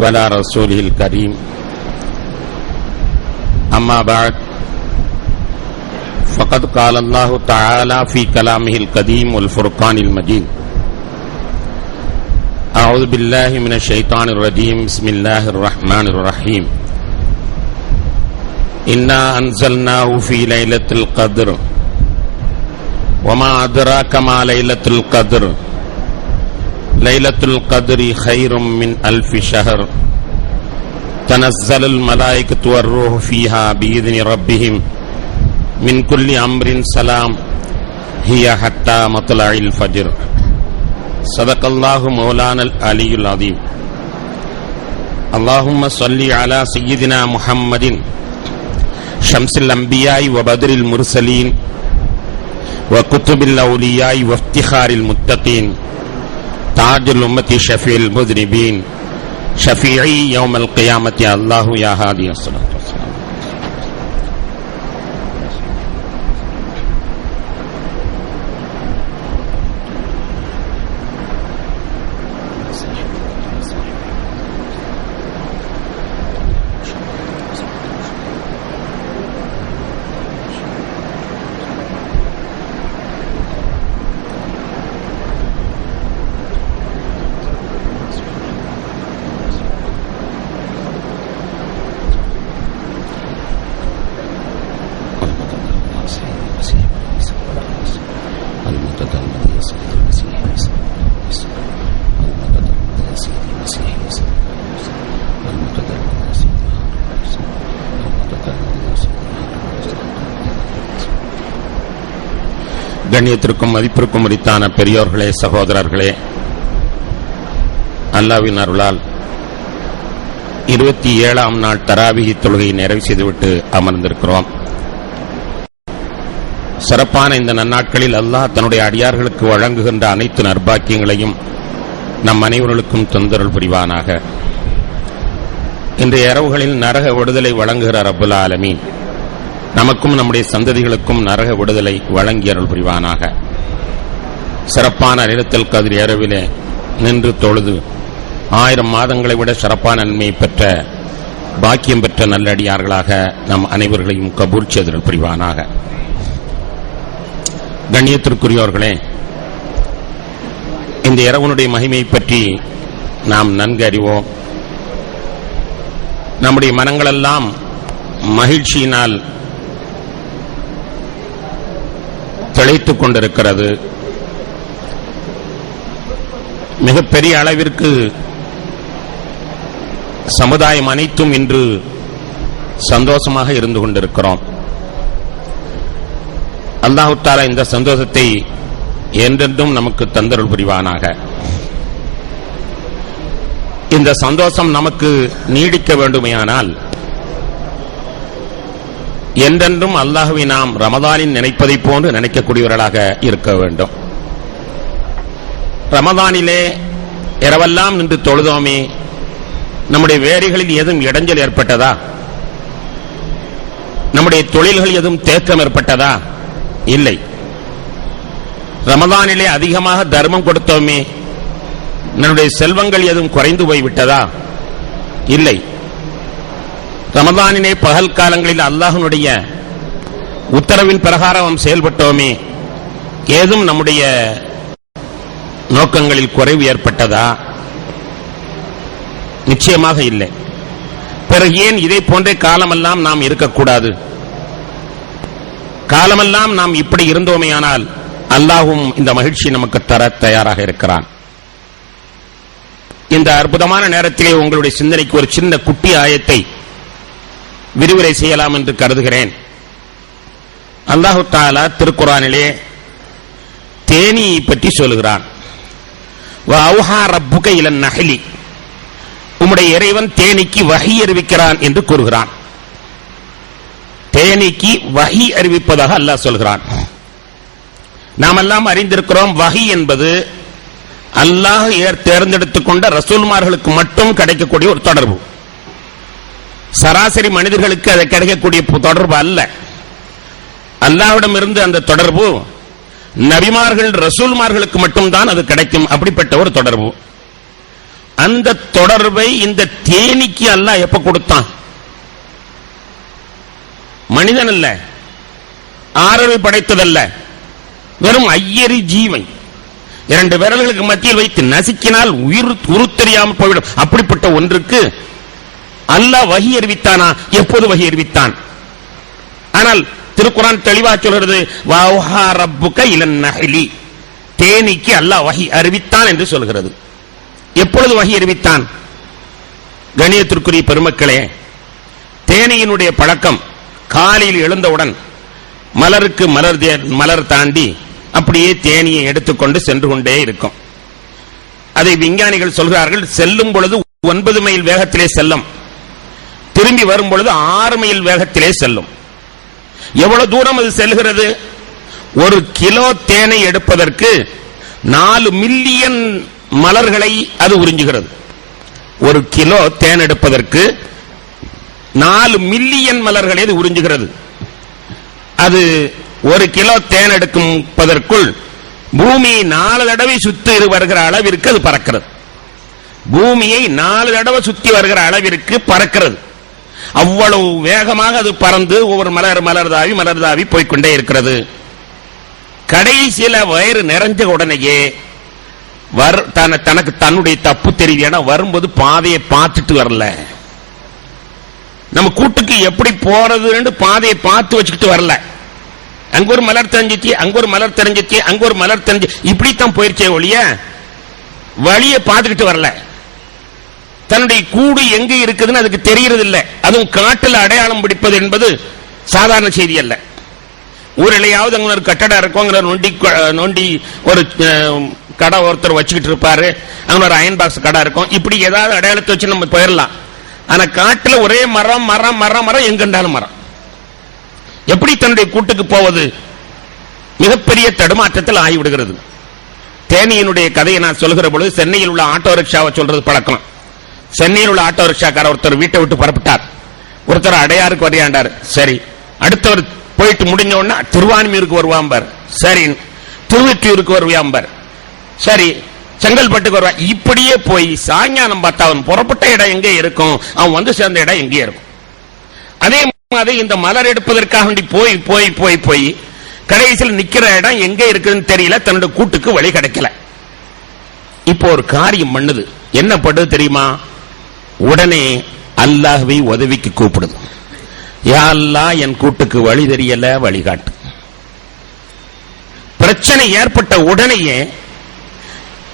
وعلى رسوله الكريم أما بعد فقد قال الله تعالى في كلامه القديم والفرقان المجيد أعوذ بالله من الشيطان الرجيم بسم الله الرحمن الرحيم إنا أنزلناه في ليلة القدر وما أدراك ما ليلة القدر ليلة القدر خير من ألف شهر تنزل الملائكة والروح فيها بإذن ربهم من كل أمر سلام هي حتى مطلع الفجر صدق الله مولانا العلي العظيم اللهم صل على سيدنا محمد شمس الأنبياء وبدر المرسلين وكتب الأولياء وافتخار المتقين تاج الأمة شفيع المذنبين شفيعي يوم القيامة الله يا هادي الصلاة والسلام. கண்ணியத்திற்கும் மதிப்பிற்கும் உரித்தான பெரியோர்களே, சகோதரர்களே, அல்லாஹ்வின் அருளால் 27ஆம் நாள் தராவிஹ் தொழுகையை நிறைவு செய்துவிட்டு அமர்ந்திருக்கிறோம். சிறப்பான இந்த நன்னாட்களில் அல்லாஹ் தன்னுடைய அடியார்களுக்கு வழங்குகின்ற அனைத்து நற்பாக்கியங்களையும் நம் அனைவர்களுக்கும் தந்தருள் புரிவானாக. இன்றைய இரவுகளில் நரக விடுதலை வழங்குகிற ரப்புல் ஆலமீன் நமக்கும் நம்முடைய சந்ததிகளுக்கும் நரக விடுதலை வழங்கி அருள் புரிவானாக. சிறப்பான லைலத்துல் கத்ர் இரவிலே நின்று தொழுது 1000 மாதங்களை விட சிறப்பான நன்மையை பெற்ற பாக்கியம் பெற்ற நல்லடியார்களாக நம் அனைவர்களையும் கபூல் செய்தருள் புரிவானாக. கண்ணியத்திற்குரியோர்களே, இந்த இரவனுடைய மகிமையை பற்றி நாம் நன்கு அறிவோம். நம்முடைய மனங்களெல்லாம் மகிழ்ச்சியினால் திளைத்துக் கொண்டிருக்கிறது. மிகப்பெரிய அளவிற்கு சமுதாயம் அனைத்தும் இன்று சந்தோஷமாக இருந்து கொண்டிருக்கிறோம். அல்லாஹ் தஆலா இந்த சந்தோஷத்தை என்றென்றும் நமக்கு தந்தருள் புரிவானாக. இந்த சந்தோஷம் நமக்கு நீடிக்க வேண்டுமையானால் என்றென்றும் அல்லாஹ்வை நாம் ரமதானின் நினைப்பதை போன்று நினைக்கக்கூடியவர்களாக இருக்க வேண்டும். ரமதானிலே இரவெல்லாம் நின்று தொழுதோமே, நம்முடைய வேலைகளில் எதுவும் இடைஞ்சல் ஏற்பட்டதா? நம்முடைய தொழில்கள் எதுவும் தேக்கம் ஏற்பட்டதா? இல்லை. ரமதானிலே அதிகமாக தர்மம் கொடுத்தோமே, நம்முடைய செல்வங்கள் எதுவும் குறைந்து போய்விட்டதா? இல்லை. ரமதானிலே பகல் காலங்களில் அல்லாஹ்வுடைய உத்தரவின் பிரகாரம் செயல்பட்டோமே, ஏதும் நம்முடைய நோக்கங்களில் குறைவு ஏற்பட்டதா? நிச்சயமாக இல்லை. பிறகு ஏன் இதை போன்ற காலமெல்லாம் நாம் இருக்கக்கூடாது? காலமெல்லாம் நாம் இப்படி இருந்தோமேயானால் அல்லாஹ்வும் இந்த மகிழ்ச்சி நமக்கு தர தயாராக இருக்கிறான். இந்த அற்புதமான நேரத்திலே உங்களுடைய சிந்தனைக்கு ஒரு சின்ன குட்டி ஆயத்தை விரிவுரை செய்யலாம் என்று கருதுகிறேன். அல்லாஹ் தஆலா திருக்குர்ஆனிலே தேனியை பற்றி சொல்கிறான். வஅவ்ஹா ரப்புக இலன் நஹ்லி, உம்முடைய இறைவன் தேனிக்கு வஹி அறிவிக்கிறான் என்று கூறுகிறான். தேனிக்கு வஹி அறிவிப்பதாக அல்லாஹ் சொல்கிறான். நாம் எல்லாம் அறிந்திருக்கிறோம், வஹி என்பது அல்லாஹ் தேர்ந்தெடுத்துக் கொண்ட ரசூல்மார்களுக்கு மட்டும் கிடைக்கக்கூடிய ஒரு தொடர்பு. சராசரி மனிதர்களுக்கு அதை கிடைக்கக்கூடிய தொடர்பு அல்ல. அல்லாஹ்விடம் இருந்து அந்த தொடர்பு நபிமார்கள் ரசூல்மார்களுக்கு மட்டும்தான் அது கிடைக்கும். அப்படிப்பட்ட ஒரு தொடர்பு. அந்த தொடர்பை இந்த தேனிக்கு அல்லாஹ் எப்ப கொடுத்தான்? மனிதன் அல்ல, ஆறறிவு படைத்ததல்ல, வெறும் ஐயரி ஜீவை. 2 விரல்களுக்கு மத்தியில் வைத்து நசுக்கினால் உரு தெரியாமல் போய்விடும். அப்படிப்பட்ட ஒன்றுக்கு அல்லாஹ் வஹி அறிவித்தானா? எப்போது வஹி அறிவித்தான்? ஆனால் திருக்குர்ஆன் தெளிவாக சொல்கிறது, வஹா ரப்புக இலன் நஹ்லி, தேனிக்கு அல்லாஹ் வஹி அறிவித்தான் என்று சொல்கிறது. எப்பொழுது வஹி அறிவித்தான்? கணியத்திற்குரிய பெருமக்களே, தேனியினுடைய பழக்கம் காலையில் எழுந்தவுடன் மலருக்கு மலர் தாண்டி அப்படியே தேனியை எடுத்துக்கொண்டு சென்று கொண்டே இருக்கும். அதை விஞ்ஞானிகள் சொல்கிறார்கள், செல்லும் பொழுது 9 மைல் வேகத்திலே செல்லும், திரும்பி வரும் பொழுது 6 மைல் வேகத்திலே செல்லும். எவ்வளவு தூரம் அது செல்கிறது? 1 கிலோ தேனை எடுப்பதற்கு 4 மில்லியன் மலர்களை அது உறிஞ்சுகிறது. 1 கிலோ தேன் எடுப்பதற்கு 4 மில்லியன் மலர்களை அது உறிஞ்சுகிறது. அது 1 கிலோ தேன் எடுப்பதற்குள் பூமியை 4 தடவை சுத்தி வருகிற அளவிற்கு அது பறக்கிறது. பூமியை 4 தடவை சுத்தி வருகிற அளவிற்கு பறக்கிறது. அவ்வளவு வேகமாக அது பறந்து ஒவ்வொரு மலர்தாவி போய்கொண்டே இருக்கிறது. கடைசியில வயிறு நிறைஞ்ச உடனேயே தனக்கு தன்னுடைய தப்பு தெரியுது. ஏன்னா வரும்போது பாதையை பார்த்துட்டு வரல. நம்ம கூட்டுக்கு எப்படி போறதுன்னு பாதையை பார்த்து வச்சுக்கிட்டு வரல. அங்க ஒரு மலர் தெரிஞ்சிச்சு, அங்க ஒரு மலர் தெரிஞ்சிச்சு, அங்க ஒரு மலர் தெரிஞ்சு, இப்படித்தான் போயிருச்சே ஒழிய வழியை பார்த்துக்கிட்டு வரல. தன்னுடைய கூடு எங்க இருக்குதுன்னு அதுக்கு தெரியறது இல்லை. அதுவும் காட்டில் அடையாளம் பிடிப்பது என்பது சாதாரண செய்தி அல்ல. ஊரிலையாவது அங்க ஒரு கட்டடம் இருக்கும், நோண்டி ஒரு கடை ஒருத்தர் வச்சுக்கிட்டு இருப்பாரு, அங்க ஒரு அயன் பாக்ஸ் கடை இருக்கும். இப்படி ஏதாவது அடையாளத்தை வச்சு நம்ம போயிடலாம். ஆனா காட்டுல ஒரே மரம் மரம் மரம் மரம், எங்கண்டாலும் மரம். எப்படி தன்னுடைய கூட்டுக்கு போவது? மிகப்பெரிய தடுமாற்றத்தில் ஆகிவிடுகிறது. தேனியினுடைய கதையை நான் சொல்கிற பொழுது சென்னையில் உள்ள ஆட்டோ ரிக்ஷாவை சொல்றது பழக்கம். சென்னையில் உள்ள ஆட்டோ ரிக்ஷாக்கார ஒருத்தர் வீட்டை விட்டு புறப்பட்டார். ஒருத்தர் அடையாருக்கு வரையாண்டார். சரி, அடுத்தவர் போயிட்டு முடிஞ்ச உடனே திருவான்மியூருக்கு வருவாம்பார். சரி, திருவொற்றியூருக்கு வருவாம்பார். சரி, செங்கல்பட்டுக்கு வருவா. இப்படியே போய் சாயங்காலம் பார்த்தா அவன் புறப்பட்ட இடம் எங்கே இருக்கும், அவன் வந்து சேர்ந்த இடம் எங்கே இருக்கும். அதே மாதிரி இந்த மலர் எடுப்பதற்காக வேண்டி போய் போய் போய் போய் கடைசியில் நிக்கிற இடம் எங்கே இருக்குதுன்னு தெரியல, தன்னோட கூட்டுக்கு வழி கிடைக்கல. இப்போ ஒரு காரியம் பண்ணுது. என்ன பண்ணுது தெரியுமா? உடனே அல்லாஹ்வை உதவிக்கு கூப்பிடுது. யா அல்லாஹ், என் கூட்டுக்கு வழி தெரியல, வழிகாட்டு. பிரச்சனை ஏற்பட்ட உடனேயே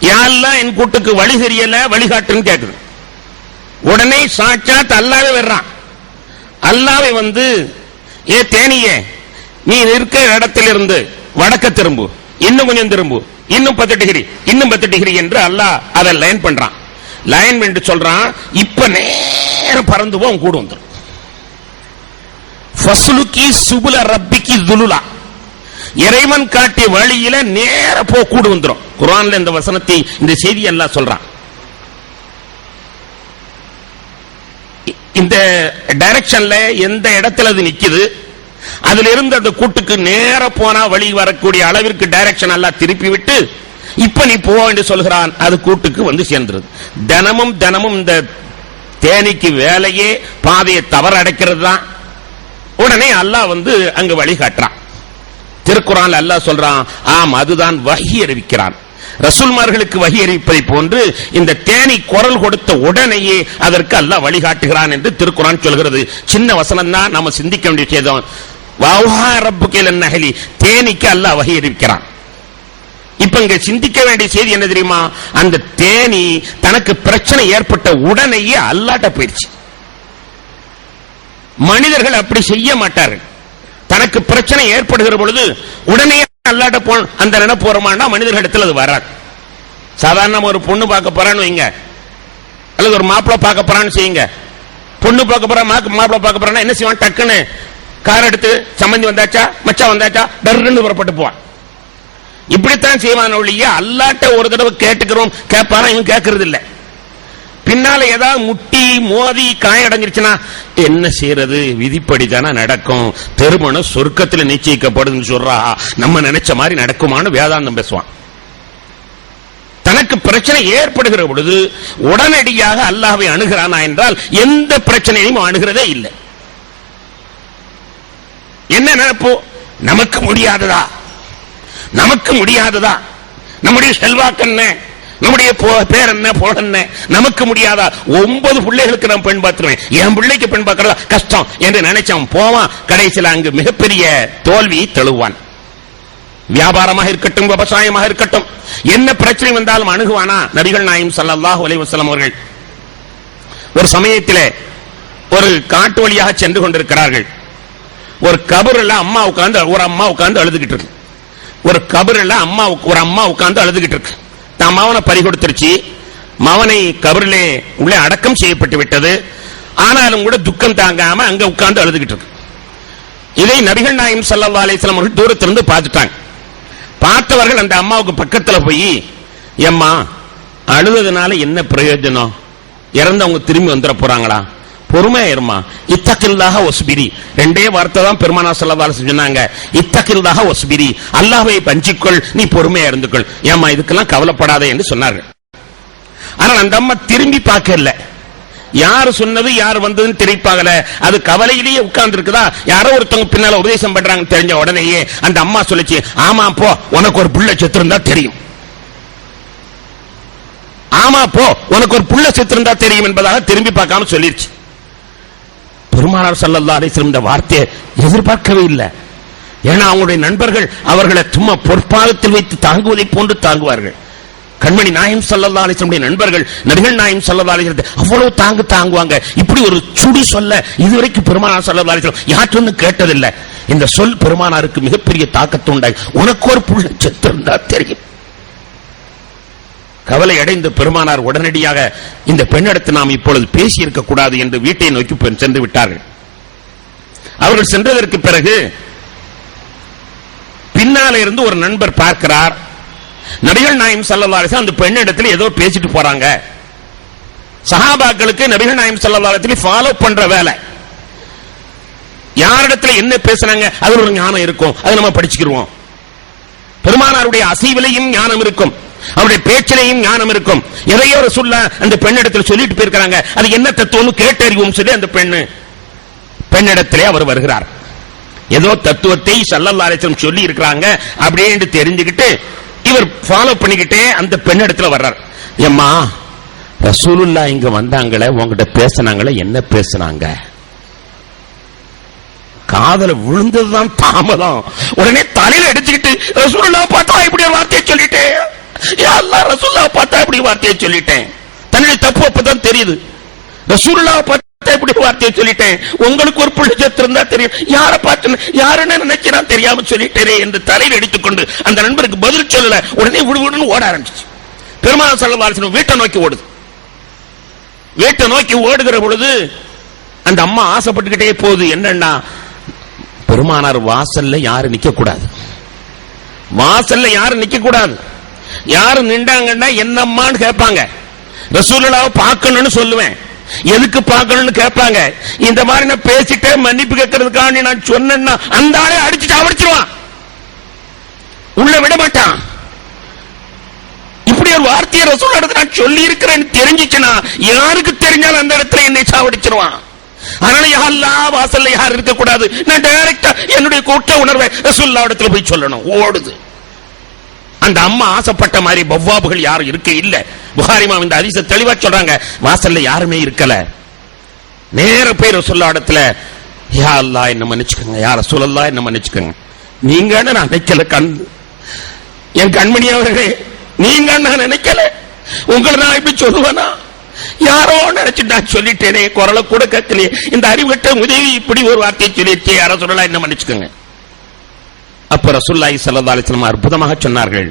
யா அல்லாஹ், என் கூட்டுக்கு வழி தெரியல, வழிகாட்டுன்னு கேக்குது. உடனே சாட்சாத் அல்லாஹ்வே வர்றான். அல்லாஹ்வே வந்து, ஏ தேனியே, நீ இருக்கிற இடத்திலிருந்து வடக்க திரும்பு, இன்னும் கொஞ்சம் திரும்பு, இன்னும் 10 டிகிரி, இன்னும் 10 டிகிரி என்று அல்லாஹ் அதை லைன் பண்றான். லைன் என்று சொல்றான். இப்ப நேரம் பறந்து போ, கூட வந்துடும். ஃபஸ்லுகி சுபுல ரப்பிகி துலுலா, இறைவன் காட்டிய வழியில நேர போ, கூட வந்துடும். குர்ஆன்ல இந்த வசனத்தை, இந்த செய்தி எல்லாம் சொல்றான். இந்த டைரக்ஷன்ல எந்த இடத்துல அது நிக்குது, அதுல இருந்து அந்த கூட்டுக்கு நேர போனா வழி வரக்கூடிய அளவிற்கு டைரக்ஷன் எல்லாம் திருப்பி விட்டு இப்ப நீ போ என்று சொல்கிறான். அது கூட்டுக்கு வந்து சேர்ந்துருது. தினமும் தினமும் இந்த தேனிக்கு வேலையே பாதையை தவற அடைக்கிறது தான். உடனே அல்லாஹ் வந்து அங்கு வழி காட்டுறான். திருக்குர்ஆன்ல அல்லாஹ் சொல்றான், ஆம், அதுதான் வஹி அறிவிக்கிறான். ரசூல்மார்களுக்கு வஹி அறிவிப்பதை போன்று இந்த தேனி குரல் கொடுத்த உடனேயே அதற்கு அல்லாஹ் வழிகாட்டுகிறான் என்று திருக்குர்ஆன் சொல்கிறது. சின்ன வசனம் தான், நாம சிந்திக்க வேண்டிய விஷயம். வஹா ரப்புக இலன் நஹ்லி, தேனிக்கு அல்லாஹ் வஹி அறிவிக்கிறான். இப்ப இங்க சிந்திக்க வேண்டிய செய்தி என்ன தெரியுமா? அந்த தேனி தனக்கு பிரச்சனை ஏற்பட்ட உடனேயே அல்லாஹ்ட்ட போயிடுச்சு. மனிதர்கள் அப்படி செய்ய மாட்டார்கள். தனக்கு பிரச்சனை ஏற்படுகிற பொழுது உடனே அல்லாஹ்ட்ட போ, அந்த நினைப்பு போறோமான்னா மனிதர்களிடத்தில் அது வராது. சாதாரண ஒரு பொண்ணு பார்க்க போறான்னு வைங்க, அல்லது ஒரு மாப்பிள்ளை பார்க்க போறான்னு செய்யுங்க. பொண்ணு பார்க்க போறா, மாப்பிள்ளை பார்க்க போறான்னா என்ன செய்வான்? டக்குன்னு கார் எடுத்து சம்பந்தி வந்தாச்சா, மச்சா வந்தாச்சா, டர்ன்னு புறப்பட்டு போவான். இப்படித்தான் செய்வான் ஒழிய அல்லாஹ்ட்ட ஒரு தடவை கேட்டுக்கிறோம் கேட்பானா, இவன் கேட்கறது இல்லை. பின்னால ஏதாவது முட்டி மோதி காயடைஞ்சிருச்சுன்னா என்ன செய்யறது? விதிப்படி தானே நடக்கும். திருமணம் சொர்க்கத்தில் நிச்சயிக்கப்படுதுன்னு சொல்றா, நம்ம நினைச்ச மாதிரி நடக்குமான்னு வேதாந்தம் பேசுவான். தனக்கு தனக்கு பிரச்சனை ஏற்படுகிற பொழுது உடனடியாக அல்லாஹ்வை அணுகிறானா என்றால் எந்த பிரச்சனையும் அணுகிறதே இல்லை. என்ன நினைப்போ, நமக்கு முடியாததா, நமக்கு முடியாததா, நம்முடைய செல்வாக்கு என்ன, நம்முடைய பேர் என்ன, புகழ் என்ன, நமக்கு முடியாதா, 9 பிள்ளைகளுக்கு நான் பெண் பார்த்துருவேன், என் பிள்ளைக்கு பெண் பார்க்கறதா கஷ்டம் என்று நினைச்சவன் போவான். கடைசியில் அங்கு மிகப்பெரிய தோல்வியை தழுவான். வியாபாரமாக இருக்கட்டும், விவசாயமாக இருக்கட்டும், என்ன பிரச்சனை வந்தாலும் அணுகுவானா? நபிகள் நாயகம் ஸல்லல்லாஹு அலைஹி வஸல்லம் அவர்கள் ஒரு சமயத்திலே ஒரு காட்டு வழியாக சென்று கொண்டிருக்கிறார்கள். ஒரு கபர்ல அம்மா உட்கார்ந்து ஒரு அம்மா உட்கார்ந்து அழுதுகிட்டு இருக்கு. ஒரு கபர்ல ஒரு அம்மா உட்கார்ந்து அழுதுகிட்டு இருக்கு. தான் மகனை பறி கொடுத்துருச்சு. மகனை கபரிலே உள்ளே அடக்கம் செய்யப்பட்டு விட்டது. ஆனாலும் கூட துக்கம் தாங்காம அங்க உட்கார்ந்து அழுதுகிட்டு இருக்கு. இதை நபிகள் நாயகம் ஸல்லல்லாஹு அலைஹி வஸல்லம் அவர்கள் தூரத்திலிருந்து பார்த்துட்டாங்க. பார்த்தவர்கள் அந்த அம்மாவுக்கு பக்கத்துல போய், எம்மா அழுதுனால என்ன பிரயோஜனம், இறந்தவங்க திரும்பி வந்துட போறாங்களா, பொறுமையா இருமா, இத்தகில்லாஹ வஸ்பிரி, ரெண்டே வார்த்தை தான் பெருமானார் ஸல்லல்லாஹு அலைஹி வஸல்லம் சொன்னாங்க. இத்தகில்லாஹ வஸ்பிரி, அல்லாஹ்வை பஞ்சிக்கொள், நீ பொறுமையா இருந்துக்கொள், ஏமா இதுக்கெல்லாம் கவலைப்படாத என்று சொன்னார்கள். ஆனால் அந்த அம்மா திரும்பி பார்க்கல. யாரு சொன்னது யார் வந்ததுன்னு தெரிவிப்பாங்கல, அது கவலையிலேயே உட்கார்ந்து இருக்குதா. யாரோ ஒருத்தவங்க பின்னால உபதேசம் பண்றாங்க தெரிஞ்ச உடனேயே அந்த அம்மா சொல்லிச்சு, ஆமா போ, உனக்கு ஒரு புள்ள செத்து இருந்தா தெரியும், ஆமா போ, உனக்கு ஒரு புள்ள செத்து இருந்தா தெரியும் என்பதாக திரும்பி பார்க்காம சொல்லிருச்சு. பெருமானார் ஸல்லல்லாஹு அலைஹி வஸல்லம் இந்த வார்த்தையை எதிர்பார்க்கவே இல்லை. ஏன்னா அவங்களுடைய நண்பர்கள் அவர்களை சும்மா பொற்பாதத்தில் வைத்து தாங்குவதை போன்று தாங்குவார்கள். கண்மணி நாயகம் ஸல்லல்லாஹு அலைஹி வஸல்லம் நண்பர்கள் நபிகள் நாயகம் ஸல்லல்லாஹு அலைஹி வஸல்லம் அவ்வளவு தாங்குவாங்க. இப்படி ஒரு சுடி சொல்ல இதுவரைக்கும் பெருமானார் ஸல்லல்லாஹு அலைஹி வஸல்லம் யாற்றொன்னு கேட்டதில்லை. இந்த சொல் பெருமானாருக்கு மிகப்பெரிய தாக்கத்தை உண்டாய். உனக்கு ஒரு புள்ள செத்து இருந்தா தெரியும். கவலை அடைந்த பெருமானார் உடனடியாக இந்த பெண்ணிடத்தில் நாம் இப்பொழுது பேசி இருக்க கூடாது என்று வீட்டை நோக்கி சென்று விட்டார்கள். அவர்கள் சென்றதற்கு பிறகு பின்னாலே இருந்து ஒரு நண்பர் பார்க்கிறார். நபிகள் நாயகம் ஸல்லல்லாஹு அலைஹி வஸல்லம் அந்த பெண்ணிடத்தில் ஏதோ பேசிட்டு போறாங்க. சஹாபாக்களுக்கு நபிகள் நாயகம் ஸல்லல்லாஹு அலைஹி வஸல்லம் ஃபாலோ பண்ற வேலை. யாரிடத்துல என்ன பேசுறாங்க அது ஒரு ஞானம் இருக்கும், அதை நம்ம படிச்சுக்கிடுவோம். பெருமானாருடைய அசைவிலையும் ஞானம் இருக்கும், அவருடைய பேச்சிலையும் ஞானம் இருக்கும். எதையோ ரசூலுல்லாஹ் அந்த பெண்ணிடத்தில் சொல்லிட்டு போயிருக்காங்க, அது என்ன தத்துவம்னு கேட்டறிவோம் சொல்லி அந்த பெண்ணிடத்திலே அவர் வருகிறார். ஏதோ தத்துவத்தை ஸல்லல்லாஹு அலைஹி வஸல்லம் சொல்லி இருக்கிறாங்க அப்படின்னு தெரிஞ்சுக்கிட்டு இவர் ஃபாலோ பண்ணிக்கிட்டே அந்த பெண்ணிடத்துல வர்றார். ஏம்மா ரசூலுல்லாஹ் இங்க வந்தாங்களே, உங்ககிட்ட பேசினாங்களே, என்ன பேசினாங்க? காதல விழுந்ததுதான் தாமதம். உடனே தலையில அடிச்சுக்கிட்டு ரசூலுல்லாஹ் பார்த்தா இப்படி ஒரு வார்த்தையை சொல்லிட்டேன், யா அல்லாஹ் ரசூலுல்லாஹ் பார்த்தா இப்படி வார்த்தையை சொல்லிட்டேன். தன்னுடைய தப்பு அப்பதான் தெரியுது. ரசூலுல்லாஹ் பார்த்தா இப்படி வார்த்தையை சொல்லிட்டேன், உங்களுக்கு ஒரு புள்ள செத்து இருந்தா தெரியும், யாரை பார்த்து யாருன்னு நினைக்கிறான் தெரியாம சொல்லிட்டேனே என்று தலையில் அடித்துக்கொண்டு அந்த நண்பருக்கு பதில் சொல்லல. உடனே விடுவிடுன்னு ஓட ஆரம்பிச்சு. பெருமானார் ஸல்லல்லாஹு அலைஹி வஸல்லம் வீட்டை நோக்கி ஓடுது. வீட்டை நோக்கி ஓடுகிற பொழுது அந்த அம்மா ஆசைப்பட்டுக்கிட்டே போகுது. என்னன்னா, பெருமானார் வாசல்ல யாரு நிக்க கூடாது, வாசல்ல யாரு நிக்க கூடாது. யாரு நின்றாங்கன்னா என்னம்மான்னு கேட்பாங்க. ரசூலுல்லாஹ் பார்க்கணும்னு சொல்லுவேன், எதுக்கு பார்க்கணும்னு கேட்பாங்க. இந்த மாதிரி நான் பேசிட்டே மன்னிப்பு கேட்கறதுக்காக நான் சொன்னேன்னா அந்த ஆளை அடிச்சுட்டு அவடிச்சிருவான், உள்ள விட மாட்டான். இப்படி ஒரு வார்த்தையை ரசூலுல்லாஹ் நான் சொல்லி இருக்கிறேன்னு தெரிஞ்சிச்சுன்னா யாருக்கு தெரிஞ்சாலும் அந்த இடத்துல என்னை சாவடிச்சிருவான். அதனால யா அல்லாஹ் வாசல்ல யாரும் இருக்க கூடாது, நான் டைரக்டா என்னுடைய குற்ற உணர்வை ரசூலுல்லாஹ் இடத்துல போய் சொல்லணும். ஓடுது. அந்த அம்மா ஆசைப்பட்ட மாதிரி பவ்வாபுகள் யாரும் இருக்க இல்ல. புகாரி இமாம் இந்த ஹதீஸை தெளிவா சொல்றாங்க. வாசல்ல யாருமே இருக்கல. நேர போய் ரசூலுல்லாஹ் இடத்துல, யா அல்லாஹ் என்ன மன்னிச்சுக்கங்க, யா ரசூலுல்லாஹ் என்ன மன்னிச்சுக்கங்க, நீங்க நான் நினைக்கல, என் கண்மணி அவர்களே நீங்க நான் நினைக்கல, உங்களை நான் இப்படி சொல்லுவேனா, யாரோ நினைச்சு நான் சொல்லிட்டேனே, குரலை கூட கேட்கலையே, இந்த அறிவுட்ட உதவி இப்படி ஒரு வார்த்தையை சொல்லிடுச்சே, யா ரசூலுல்லாஹ் என்ன மன்னிச்சுக்கங்க. அப்ப ரசூலுல்லாஹி ஸல்லல்லாஹு அலைஹி வஸல்லம் அற்புதமாக சொன்னார்கள்,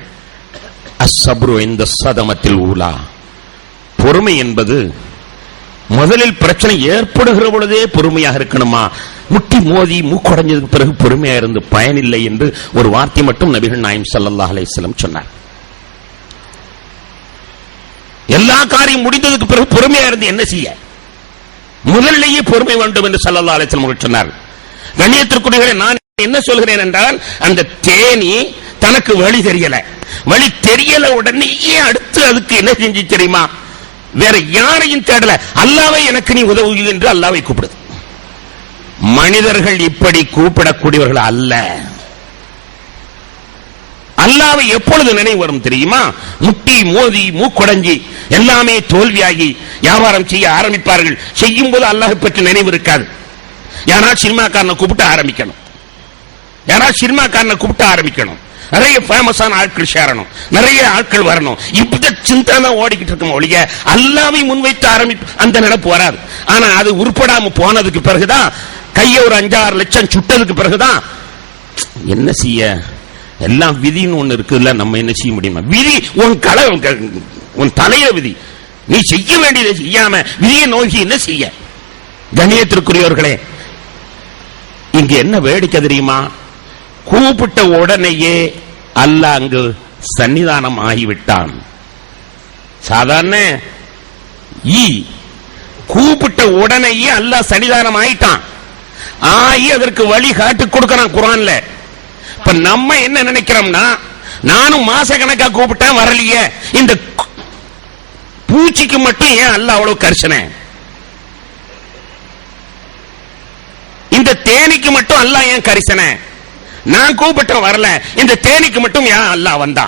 அஸ்ஸப்ரு இந்த சதமத்தில் ஊலா, பொறுமை என்பது முதலில் பிரச்சனை ஏற்படுகிற பொழுதே பொறுமையாக இருக்கணுமா, முட்டி மோதி மூக்குடைஞ்சதுக்கு பிறகு பொறுமையா இருந்து பயனில்லை என்று ஒரு வார்த்தை மட்டும் நபிகள் நாயகம் ஸல்லல்லாஹு அலைஹி வஸல்லம் சொன்னார். எல்லா காரியம் முடிந்ததுக்கு பிறகு பொறுமையா இருந்து என்ன செய்ய, முதலிலேயே பொறுமை வேண்டும் என்று ஸல்லல்லாஹு அலைஹி வஸல்லம் சொன்னார். கண்ணியத்திற்குரியவர்களே, நான் என்ன சொல்கிறேன் என்றால், அந்த தேனி தனக்கு வழி தெரியல உடனேயே அடுத்து அதுக்கு என்ன செஞ்சு தெரியுமா? வேற யாரையும் தேடல, அல்லாஹ்வை எனக்கு நீ உதவு என்று அல்லாஹ்வை கூப்பிடுது. மனிதர்கள் இப்படி கூப்பிடக்கூடியவர்கள் அல்ல. அல்லாஹ்வை எப்பொழுது நினைவு வரும் தெரியுமா? முட்டி மோதி மூக்குடைஞ்சி எல்லாமே தோல்வியாகி வியாபாரம் செய்ய ஆரம்பிப்பார்கள். செய்யும் போது அல்லாஹ் பற்றி நினைவு இருக்காது. யாராவது சினிமாக்காரனை கூப்பிட்டு ஆரம்பிக்கணும், நிறைய ஃபேமஸான ஆட்கள் சேரணும், நிறைய ஆட்கள் வரணும், இப்ப சிந்தனை ஓடிக்கிட்டு இருக்கும் ஒழிய அல்லாஹ்வை முன்வைத்து அந்த நினைப்பு வராது. ஆனா அது உருப்படாம போனதுக்கு பிறகுதான், கைய ஒரு 5-6 லட்சம் சுட்டதுக்கு பிறகுதான் என்ன செய்ய, எல்லாம் விதின்னு ஒண்ணு இருக்குல்ல, நம்ம என்ன செய்ய முடியுமா? விதி உன் தலைய விதி, நீ செய்ய வேண்டியதை செய்யாம விதியை நோக்கி என்ன செய்ய? கண்ணியத்திற்குரியவர்களே, இங்க என்ன வேடிக்கை தெரியுமா? கூப்பிட்ட உடனேயே அல்லாஹ் அங்கு சன்னிதானம் ஆகிவிட்டான். சாதாரண கூப்பிட்ட உடனேயே அல்லாஹ் சன்னிதானம் ஆயிட்டான். அதற்கு வழி காட்டி கொடுக்கிறான் குர்ஆன்ல. இப்ப நம்ம என்ன நினைக்கிறோம்னா, நானும் மாச கணக்கா கூப்பிட்டேன் வரலையே, இந்த பூச்சிக்கு மட்டும் ஏன் அல்லாஹ் அவ்வளவு கர்சனை, இந்த தேனிக்கு மட்டும் அல்லாஹ் ஏன் கரிசனை, நான் கூப்பிட்ட வரல, இந்த தேனிக்கு மட்டும் ஏன் அல்லாஹ் வந்தா?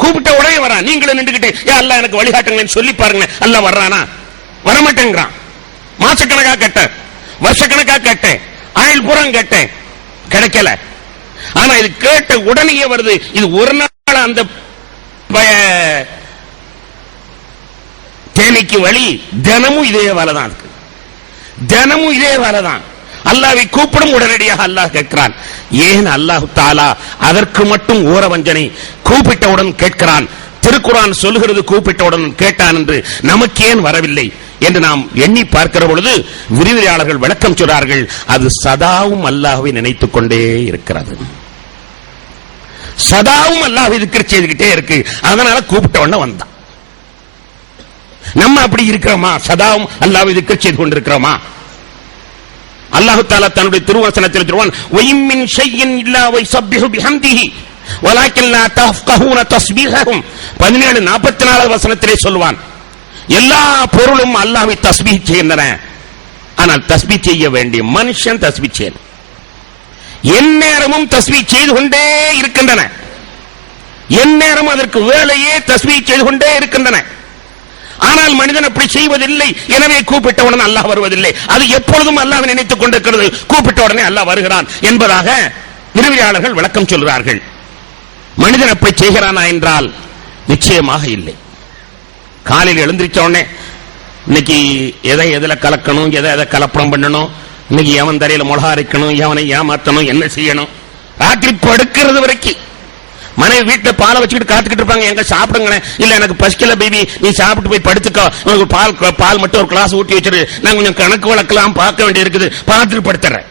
கூப்பிட்ட உடனே வரான். நீங்களும் நின்றுகிட்டு ஏன் அல்லாஹ் எனக்கு வழிகாட்டுங்கன்னு சொல்லி பாருங்க, அல்லாஹ் வர்றானா? வரமாட்டேங்கிறான். மாசக்கணக்கா கேட்டேன், வருஷக்கணக்கா கேட்டேன், ஆயுள் பூரம் கேட்டேன், கிடைக்கல. ஆனா இது கேட்ட உடனே வருது. இது ஒரு நாள் அந்த தேனிக்கு வழி தினமும் இதே வேலைதான் இருக்கு, தினமும் இதே வேலைதான். அல்லாஹ்வை கூப்பிடும் உடனடியாக அல்லாஹ் கேட்கிறான். ஏன் அல்லாஹ் தஆலா அதற்கு மட்டும் ஓர வஞ்சனை, கூப்பிட்டவுடன் கேட்கிறான். திருக்குர்ஆன் சொல்லுகிறது கூப்பிட்டவுடன் கேட்டான் என்று, நமக்கு ஏன் வரவில்லை என்று நாம் எண்ணி பார்க்கிற பொழுது விரிவுரையாளர்கள் விளக்கம் சொல்றார்கள். அது சதாவும் அல்லாஹ்வை நினைத்துக் கொண்டே இருக்கிறது, சதாவும் அல்லாஹ்வை திக்ர் செய்துகிட்டே இருக்கு. அதனால கூப்பிட்டவுடனே வந்தான். நம்ம அப்படி இருக்கிறோமா? சதாவும் அல்லாஹ்வை திக்ர் செய்து கொண்டிருக்கிறோமா? அல்லாஹ் தஆலா தன்னுடைய திருவசனத்தில் சொல்வான், வயின் மின் ஷைஇன் இல்லா வயஸபிஹு பிஹம்திஹி வலாக்கின் லா தஃப்கஹூன தஸ்பீஹஹும் 17:44 வசனத்திலே சொல்வான், எல்லா பொருளும் அல்லாஹ்வை தஸ்பீஹ் செய்கின்றன. ஆனால் தஸ்பீஹ் செய்ய வேண்டிய மனுஷன் தஸ்பீஹ் செய்யணும். எந்நேரமும் தஸ்பீஹ் செய்து கொண்டே இருக்கின்றன, எந்நேரமும் அதற்கு வேலையே தஸ்பீஹ் செய்து கொண்டே இருக்கின்றன. ஆனால் மனிதன் அப்படி செய்வதில்லை. எனவே கூப்பிட்டவுடன் அல்லாஹ் வருவதில்லை. அது எப்பொழுதும் அல்லாஹ்வை நினைத்துக் கொண்டிருக்கிறது, கூப்பிட்ட உடனே அல்லாஹ் வருகிறான் என்பதாக விரிவுரையாளர்கள் விளக்கம் சொல்கிறார்கள். மனிதன் அப்படி செய்கிறானா என்றால் நிச்சயமாக இல்லை. காலையில் எழுந்திருச்ச உடனே இன்னைக்கு எதுல கலக்கணும், எதை கலப்படம் பண்ணணும், இன்னைக்கு எவன் தரையில மொளகா அரைக்கணும், எவனை ஏமாற்றணும், என்ன செய்யணும், ராத்திரி படுக்கிறது வரைக்கும் மனைவி வீட்டை பாலை வச்சுக்கிட்டு காத்துக்கிட்டு இருப்பாங்க, எங்க சாப்பிடுங்களேன், இல்ல எனக்கு பசிக்கல பேபி, நீ சாப்பிட்டு போய் படுத்துக்கோ, உனக்கு பால் மட்டும் ஒரு கிளாஸ் ஊட்டி வச்சிரு, நான் கொஞ்சம் கணக்கு வழக்கெல்லாம் பார்க்க வேண்டி இருக்குது, பார்த்துட்டு படுத்துறேன்.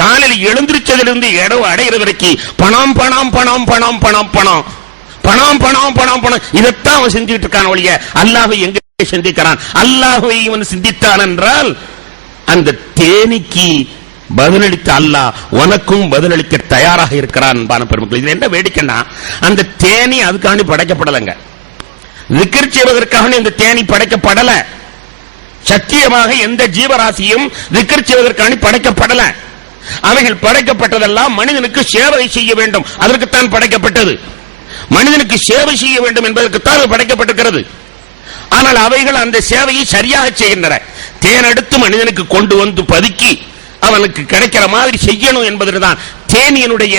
காலையில் எழுந்திருச்சதிலிருந்து இடவு அடைகிற வரைக்கும் பணம் பணம் பணம் பணம் பணம் பணம் பணம் பணம் பணம் பணம் இதைத்தான் அவன் செஞ்சுட்டு இருக்கான் ஒழிய அல்லாஹ்வை எங்க சிந்திக்கிறான்? அல்லாஹ்வை இவன் சிந்தித்தான் என்றால் அந்த தேனிக்கு பதிலளித்த அல்லாஹ் உனக்கும் பதிலளிக்க தயாராக இருக்கிறான். பெருமக்கள், இது என்ன வேடிக்கைன்னா, அந்த தேனி அதுக்காண்டி படைக்கப்படலைங்க, திக்ர் செய்வதற்காக இந்த தேனி படைக்கப்படல. சத்தியமாக எந்த ஜீவராசியும் திக்ர் செய்வதற்காண்டி படைக்கப்படல. அவைகள் படைக்கப்பட்டதெல்லாம் மனிதனுக்கு சேவை செய்ய வேண்டும், அதற்குத்தான் படைக்கப்பட்டது. மனிதனுக்கு சேவை செய்ய வேண்டும் என்பதற்குத்தான் அது படைக்கப்பட்டிருக்கிறது. ஆனால் அவைகள் அந்த சேவையை சரியாக செய்கின்றன. தேனெடுத்து மனிதனுக்கு கொண்டு வந்து பதுக்கி அவனுக்கு கிடைக்கிற மாதிரி செய்யணும் என்பதுதான் தேனியனுடைய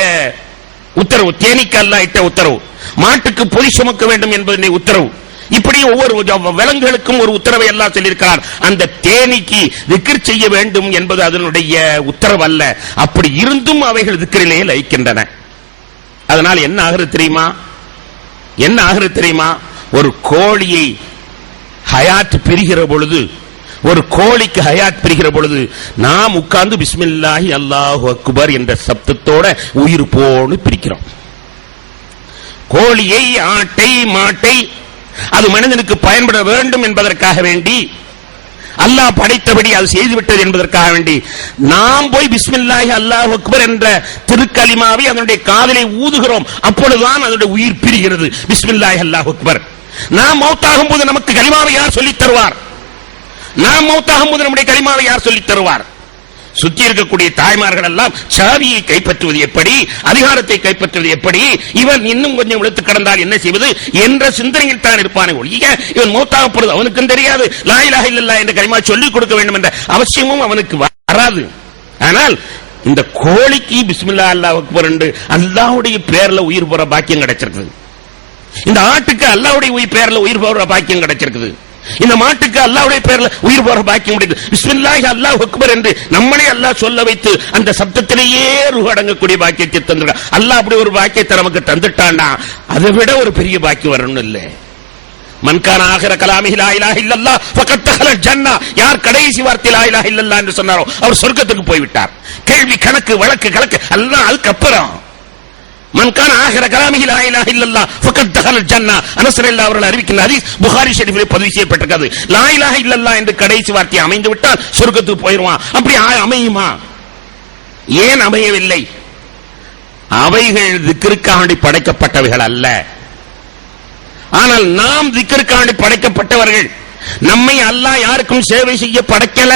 உத்தரவு. தேனிக்கு அல்லாஹ் இட்ட உத்தரவு. மாட்டுக்கு பொதி சுமக்க வேண்டும் என்பதனை உத்தரவு. இப்படி ஒவ்வொரு விலங்குகளுக்கும் ஒரு உத்தரவை எல்லாம் சொல்லியிருக்கிறார். அந்த தேனிக்கு திக்ர் செய்ய வேண்டும் என்பது அதனுடைய உத்தரவு அல்ல. அப்படி இருந்தும் அவைகள் திக்ரிலே லயிக்கின்றன. அதனால் என்ன ஆகிறது தெரியுமா? என்ன ஆகிறது தெரியுமா? ஒரு கோழியை ஹயாத் பிரிகிற பொழுது, ஒரு கோழிக்கு ஹயாத் பிரிகிற பொழுது நாம் உட்கார்ந்து பிஸ்மில்லாஹி அல்லாஹு அக்பர் என்ற சப்தத்தோட உயிர் போன்னு பிரிக்கிறோம். கோழியை, ஆட்டை, மாட்டை அது மனிதனுக்கு பயன்பட வேண்டும் என்பதற்காக வேண்டி அல்லாஹ் படைத்தபடி அது செய்துவிட்டது என்பதற்காக வேண்டி நாம் போய் பிஸ்மில்லாஹி அல்லாஹு அக்பர் என்ற திருக்கலிமாவை அதனுடைய காதிலே ஊதுகிறோம். அப்பொழுதுதான் அதனுடைய உயிர் பிரிகிறது. பிஸ்மில்லாஹி அல்லாஹு அக்பர். நாம் மௌத்தாகும் போது நமக்கு கலிமாவை யார் சொல்லித் தருவார்? நாம் மௌத்தாகும் போது நம்முடைய கலிமாவை யார் சொல்லித் தருவார்? சுற்றி இருக்கக்கூடிய தாய்மார்கள் எல்லாம் சாவியை கைப்பற்றுவது எப்படி, அதிகாரத்தை கைப்பற்றுவது எப்படி, இவன் இன்னும் கொஞ்சம் இழுத்து கடந்தால் என்ன செய்வது என்ற சிந்தனையில் தான் இருப்பானே ஒழிய இவன் மௌத்தாக போறது அவனுக்கும் தெரியாது. லா இலாஹ இல்லல்லாஹ் என்ற கலிமா சொல்லிக் கொடுக்க வேண்டும் என்ற அவசியமும் அவனுக்கு வராது. ஆனால் இந்த கோழிக்கு பிஸ்மில்லாஹ் அல்லாஹு அக்பர் என்று அல்லாஹ்வுடைய பேர்ல உயிர் போற பாக்கியம் கிடைச்சிருக்குது. இந்த ஆட்டுக்கு அல்லாஹ்வுடைய பேர்ல உயிர் போற பாக்கியம் கிடைச்சிருக்குது. இந்த மாட்டுக்கு அல்லாஹ்வுடைய பேர்ல உயிர் போற பாக்கியம் கிடைக்குது. பிஸ்மில்லாஹி அல்லாஹு அக்பர் என்று நம்மளே அல்லாஹ் சொல்ல வைத்து அந்த சப்தத்திலேயே ரூஹ் அடங்கக்கூடிய பாக்கியத்தை தந்துட்டான். அல்லாஹ் அப்படி ஒரு பாக்கியத்தை நமக்கு தந்துட்டான்னா அதை விட ஒரு பெரிய பாக்கியம் வரணும் இல்ல. மன்கான ஆகிற கலாமிஹி லா இலாஹ இல்லல்லாஹ் ஃபகத் தஹலல் ஜன்னah. யார் கடைசி வார்த்தை லா இலாஹ இல்லல்லாஹ் என்று சொன்னாரோ அவர் சொர்க்கத்துக்கு போய் விட்டார். கேள்வி கணக்கு வழக்கு கலக்கு எல்லாம் அதுக்கு அப்புறம். மன்கான ஆகிற கலாமிஹி லா இலாஹ இல்லல்லாஹ் ஃபகத் தஹலல் ஜன்னah. அனஸ் ரலியல்லாஹு அவர்கள் அறிவிக்கிற ஹதீஸ் புகாரி ஷரீஃபிலே பதிவு செய்யப்பட்டிருக்கிறது. லா இலாஹ இல்லல்லாஹ் என்று கடைசி வார்த்தை அமைந்து விட்டால் சொர்க்கத்துக்கு போயிடுவான். அப்படி அமையுமா? ஏன் அமையவில்லை? அவைகள் திக்ருக்காண்டி படைக்கப்பட்டவைகள் அல்ல. ஆனால் நாம் திக்ருக்காண்டி படைக்கப்பட்டவர்கள். நம்மை அல்லாஹ் யாருக்கும் சேவை செய்ய படைக்கல.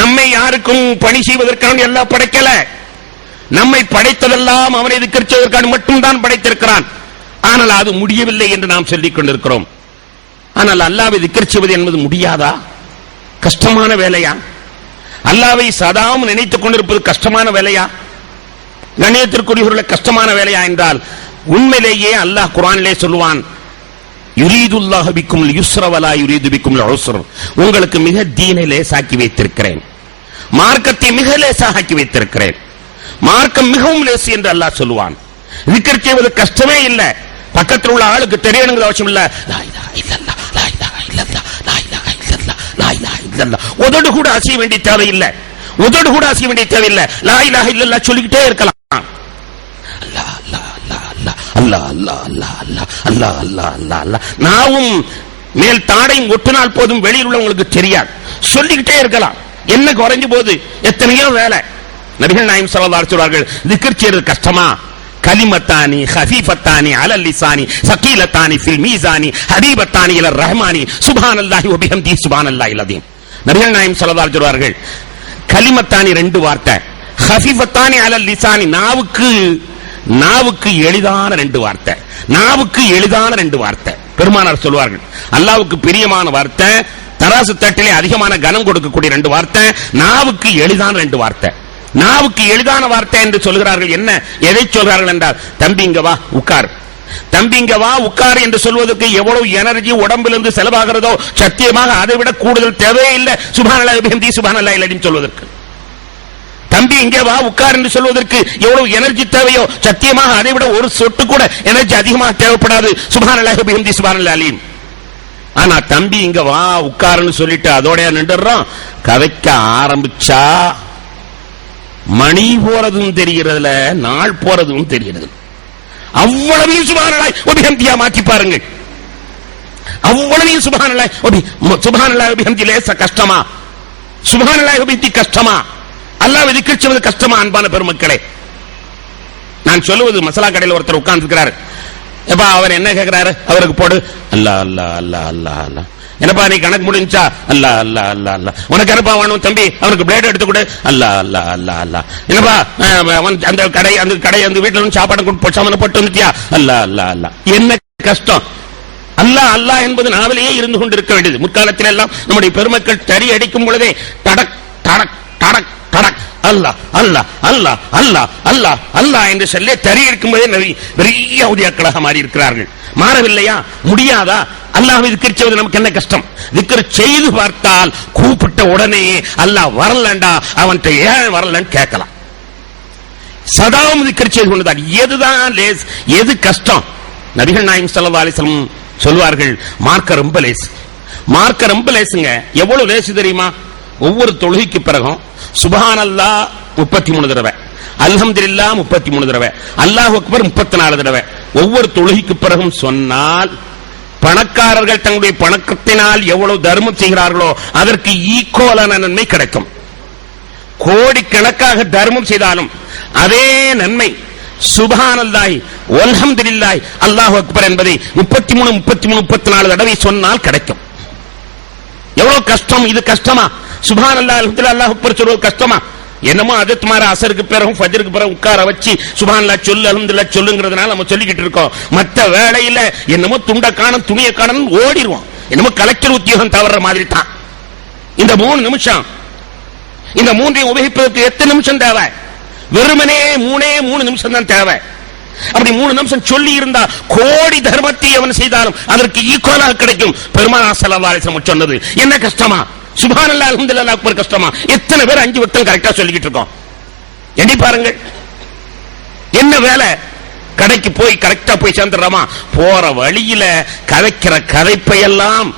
நம்மை யாருக்கும் பணி செய்வதற்கான எல்லாம் படைக்கல. நம்மை படைத்ததெல்லாம் அவனை திக்ர் செய்வதற்காக மட்டும்தான் படைத்திருக்கிறான். ஆனால் அது முடியவில்லை என்று நாம் சொல்லிக் கொண்டிருக்கிறோம். ஆனால் அல்லாஹ்வை திக்ர் செய்வது என்பது முடியாதா? கஷ்டமான வேலையா? அல்லாஹ்வை சதாவும் நினைத்துக் கொண்டிருப்பது கஷ்டமான வேலையா? கண்ணியத்திற்குரியவர்களே, கஷ்டமான வேலையா என்றால் உண்மையிலேயே அல்லாஹ் குர்ஆனிலே சொல்லுவான், யுரீதுல்லாஹு பிக்குமுல் யுஸ்ர வலா யுரீது பிக்குமுல் உஸ்ர. உங்களுக்கு மிக தீனை லேசாக்கி வைத்திருக்கிறேன், மார்க்கத்தை மிக லேசாக்கி வைத்திருக்கிறேன். மார்க்கம் மிகவும் லேசு என்று அல்லாஹ் சொல்லுவான். விக்ர் செய்வது கஷ்டமே இல்லை. பக்கத்தில் உள்ள ஆளுக்கு தெரியணுங்கிற அவசியம் இல்ல. லா இலாஹ இல்லல்லாஹ், லா இலாஹ இல்லல்லாஹ், லா இலாஹ இல்லல்லாஹ், லா இலாஹ இல்லல்லாஹ். உதடு கூட அசைய வேண்டிய தேவையில்லை. உதடு கூட அசைய வேண்டிய தேவையில்லை. லா இலாஹ இல்லல்லாஹ் சொல்லிக்கிட்டே இருக்கலாம். அல்லாஹ் அல்லாஹ் அல்லாஹ் அல்லாஹ் அல்லாஹ் அல்லாஹ் அல்லாஹ் அல்லாஹ் அல்லாஹ் அல்லாஹ். நாவும் மேல் தாடையும் ஒட்டினால் போதும், வெளியில் உள்ளவங்களுக்கு தெரியாது. சொல்லிக்கிட்டே இருக்கலாம். என்ன குறைஞ்சு போகுது? எத்தனையோ வேலை. நபிகள் நாயகம் ஸல்லல்லாஹு அலைஹி சொல்வார்கள், திக்ர் செய்வது கஷ்டமா? கலிமத்தானி ஹஃபீஃபத்தானி அலல் லிசானி ஸகீலத்தானி ஃபில் மீசானி ஹபீபத்தானி இலர் ரஹ்மானி சுப்ஹானல்லாஹி வ பிஹம்திஹி சுப்ஹானல்லாஹில் அஸீம். நபிகள் நாயகம் ஸல்லல்லாஹு அலைஹி சொல்வார்கள், கலிமத்தானி ரெண்டு வார்த்தை, ஹஃபீஃபத்தானி அலல் லிசானி நாவுக்கு எளிதான ரெண்டு வார்த்தை. நாவுக்கு எளிதான ரெண்டு வார்த்தை. பெருமானார் சொல்வார்கள், அல்லாஹ்வுக்கு பிரியமான வார்த்தை, தராசு தட்டிலே அதிகமான கனம் கொடுக்கக்கூடிய ரெண்டு வார்த்தை, நாவுக்கு எளிதான ரெண்டு வார்த்தை. நாவுக்கு எளிதான வார்த்தை என்று சொல்கிறார்கள். என்ன, எதை சொல்கிறார்கள் என்றால், தம்பி இங்க வா உட்கார், தம்பி இங்க வா உட்கார் என்று சொல்வதற்கு எவ்வளவு எனர்ஜி உடம்பிலிருந்து செலவாகிறதோ சத்தியமாக அதை விட கூடுதல் தேவையே இல்லை சுப்ஹானல்லாஹி பிஹம்திஹி சுப்ஹானல்லாஹில் அஸீம் சொல்வதற்கு. தம்பி இங்கே வா உட்கார் என்று சொல்வதற்கு எவ்வளவு எனர்ஜி தேவையோ சத்தியமாக அதை விட ஒரு சொட்டு கூட எனர்ஜி அதிகமாக தேவைப்படாது சுப்ஹானல்லாஹி பிஹம்திஹி சுப்ஹானல்லாஹில் அஸீம். ஆனா தம்பி இங்க வா உட்காருன்னு சொல்லிட்டு அதோட நின்றுறோம். கதைக்க ஆரம்பிச்சா மணி போறதும் தெரிகிறதுல, நாள் போறதும் தெரிகிறது. அவ்வளவையும் சுப்ஹானல்லாஹி வ பிஹம்திஹி மாற்றி பாருங்கள். அவ்வளவையும் சுப்ஹானல்லாஹி சுப்ஹானல்லாஹி வ பிஹம்திஹி லேச கஷ்டமா? சுப்ஹானல்லாஹி வ பிஹம்திஹி கஷ்டமா? அல்லாஹ்வை திக்ர் செய்வது கஷ்டமா? அன்பான பெருமக்களே, நான் சொல்லுவது, மசாலா கடையில் ஒருத்தர் உட்கார்ந்து இருக்கிறார். எப்பா அவர் என்ன கேட்கிறாரு? அவருக்கு போடு அல்லாஹ் அல்லாஹ் அல்லாஹ் அல்லாஹ் அல்லாஹ். என்னப்பா நீ கணக்கு முடிஞ்சா? அல்லாஹ் அல்லாஹ் அல்லாஹ் அல்லாஹ். உனக்கு என்னப்பா வேணும் தம்பி? அவனுக்கு பிளேட் எடுத்து கொடு. அல்லாஹ் அல்லாஹ் அல்லாஹ் அல்லாஹ். என்னப்பா அந்த கடை அந்த வீட்டுல சாப்பாடு சமனப்பட்டு வந்துட்டியா? அல்லாஹ் அல்லாஹ் அல்லாஹ். என்ன கஷ்டம்? அல்லாஹ் அல்லாஹ் என்பது நாவிலேயே இருந்து கொண்டிருக்க வேண்டியது. முற்காலத்தில் எல்லாம் நம்முடைய பெருமக்கள் தறி அடிக்கும் பொழுதே டடக் டடக் டடக் டடக் அல்லாஹ் அல்லாஹ் அல்லாஹ் அல்லாஹ் அல்லாஹ் அல்லாஹ் என்று சொல்லி தறி எடுக்கும்போதே பெரிய உதியாக்களாக மாறி இருக்கிறார்கள். மாறவில்லையா? முடியாதா? அல்லாஹ்வை திக்ர் செய்வது நமக்கு என்ன கஷ்டம்? திக்ர் செய்து பார்த்தால் கூப்பிட்ட உடனே அல்லாஹ் வரலண்டா அவன்கிட்ட ஏன் வரலன்னு கேட்கலாம். சதாவும் திக்ர் செய்து கொண்டுதான். எதுதான் லேஸ், எது கஷ்டம்? நபிகள் நாயகம் ஸல்லல்லாஹு அலைஹி வஸல்லம் சொல்வார்கள், மார்க்க ரொம்ப லேஸ், மார்க்க ரொம்ப லேசுங்க. எவ்வளவு லேசு தெரியுமா? ஒவ்வொரு தொழுகைக்கு பிறகும் சுப்ஹானல்லாஹ் 33 தடவை, அல்ஹம்துலில்லாஹ் 33 தடவை, அல்லாஹு அக்பர் 34 தடவை ஒவ்வொரு தொழுகைக்கு பிறகும் சொன்னால் பணக்காரர்கள் தங்களுடைய பணத்தினால் எவ்வளவு தர்மம் செய்கிறார்களோ அதற்கு ஈக்குவலான நன்மை கிடைக்கும். கோடிக்கணக்காக தர்மம் செய்தாலும் அதே நன்மை சுப்ஹானல்லாஹி வல்ஹம்துலில்லாஹி அல்லாஹு அக்பர் என்பதை 33 34 தடவை சொன்னால் கிடைக்கும். எவ்வளவு கஷ்டம்! இது கஷ்டமா? சுப்ஹானல்லாஹி வல்ஹம்துலில்லாஹி அல்லாஹு அக்பர் சொல்வது கஷ்டமா? என்னமோ அதத் மாதிரி அசருக்கு பிறகு ஃபஜ்ருக்கு பிறகு உட்கார வச்சு சுப்ஹானல்லாஹ் சொல்லு அல்ஹம்துலில்லாஹ் சொல்லுங்கிறதுனால நம்ம சொல்லிக்கிட்டு இருக்கோம். மற்ற வேளையில என்னமோ துண்ட காணும் துணியை காணும் ஓடிடுவோம். என்னமோ கலெக்டர் உத்தியோகம் தவற மாதிரி தான். இந்த 3 நிமிஷம், இந்த 3ஐயும் உபயோகிப்பதற்கு எத்தனை நிமிஷம் தேவை? வெறுமனே 3 நிமிஷம் தான் தேவை. அப்படி 3 நிமிஷம் சொல்லி இருந்தா கோடி தர்மத்தை அவன் செய்தாலும் அதற்கு ஈக்குவலாக கிடைக்கும். பெருமானார் ஸல்லல்லாஹு அலைஹி வஸல்லம் சொன்னது என்ன கஷ்டமா? சுப்ஹானல்லாஹ் அல்ஹம்துலில்லாஹ் அக்பர் கஷ்டமா? எத்தனை பேர் 5 வட்டம் கரெக்டா சொல்லிக்கிட்டு இருக்கோம். எண்ணி பாருங்க. என்ன வேலை? கடைக்கு போய் கரெக்டா போய் சேர்ந்துடுறோமா? போற வழியில கதைக்கிற கதைப்பையெல்லாம்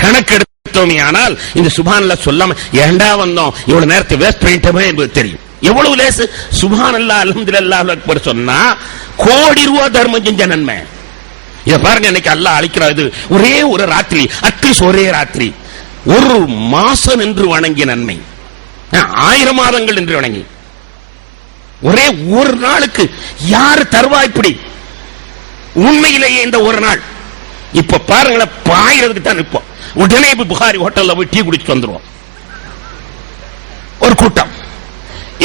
கணக்கெடுத்தோமே ஆனால் இந்த சுப்ஹானல்லாஹ் சொல்லாம ஏண்டா வந்தோம், இவ்வளவு நேரத்தை வேஸ்ட் பண்ணிட்டோமே என்பது தெரியும். எவ்வளவு லேசு! சுப்ஹானல்லாஹ் அல்ஹம்துலில்லாஹ் அக்பர் சொன்னா கோடி ரூபாய் தர்மம் செஞ்ச நன்மை. இத பாருங்க, இன்னைக்கு அல்லாஹ் அளிக்கிறது ஒரே ஒரு ராத்திரி, அட்லீஸ்ட் ஒரே ராத்திரி, ஒரு மாசம் என்று வணங்கிய நன்மை, 1000 மாதங்கள் என்று வணங்கி ஒரே ஒரு நாளுக்கு யாரு தருவா இப்படி? உண்மையிலேயே இந்த ஒரு நாள் இப்ப பாருங்களேன், பாயிரத்துக்கு தான் நிற்போம். உடனே புகாரி ஹோட்டல்ல போய் டீ குடிச்சுட்டு வந்துருவோம். ஒரு கூட்டம்,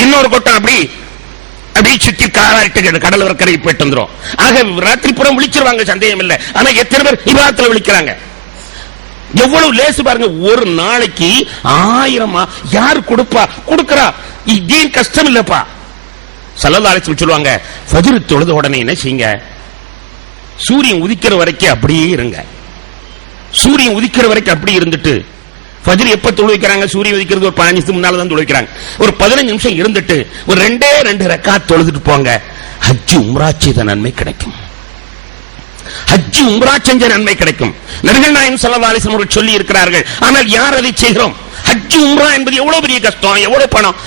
இன்னொரு கூட்டம் அப்படி சுத்தி காராட்டு கடல் வர்க்கரை போயிட்டு வந்துரும். ஆக ராத்திரி புறம் விழிச்சிருவாங்க, சந்தேகம் இல்லை. ஆனா எத்தனை பேர் இபாதத்துல விழிக்கிறாங்க? எவ்வளவு லேசு பாருங்க. ஒரு நாளைக்கு 1000 யாரு கொடுப்பா? கொடுக்கறா. இது கஷ்டம் இல்லப்பா. ஸல்லல்லாஹு அலைஹி வஸல்லம் சொல்லுவாங்க, ஃபஜ்ர் தொழுத உடனே என்ன செய்யுங்க, சூரியன் உதிக்கிற வரைக்கும் அப்படியே இருங்க. சூரியன் உதிக்கிற வரைக்கும் அப்படி இருந்துட்டு, ஃபஜ்ர் எப்ப தொழுவிக்கிறாங்க? சூரியன் உதிக்கிறது ஒரு 15 நிமிஷம் முன்னால தான் தொழுவிக்கிறாங்க. ஒரு 15 நிமிஷம் இருந்துட்டு ஒரு 2 ரக்காத் தொழுதுட்டு போங்க. ஹஜ் உம்ரா செய்த நன்மை கிடைக்கும். ஹஜ் உம்ரா செஞ்ச நன்மை கிடைக்கும். நபிகள் நாயகம் ஸல்லல்லாஹு அலைஹி வஸல்லம் சொல்லி இருக்கிறார்கள். ஆனால் யார் அதை செய்கிறோம்? ஹஜ் உம்ரா என்பது எவ்வளவு பெரிய கஷ்டம், எவ்வளவு பணம்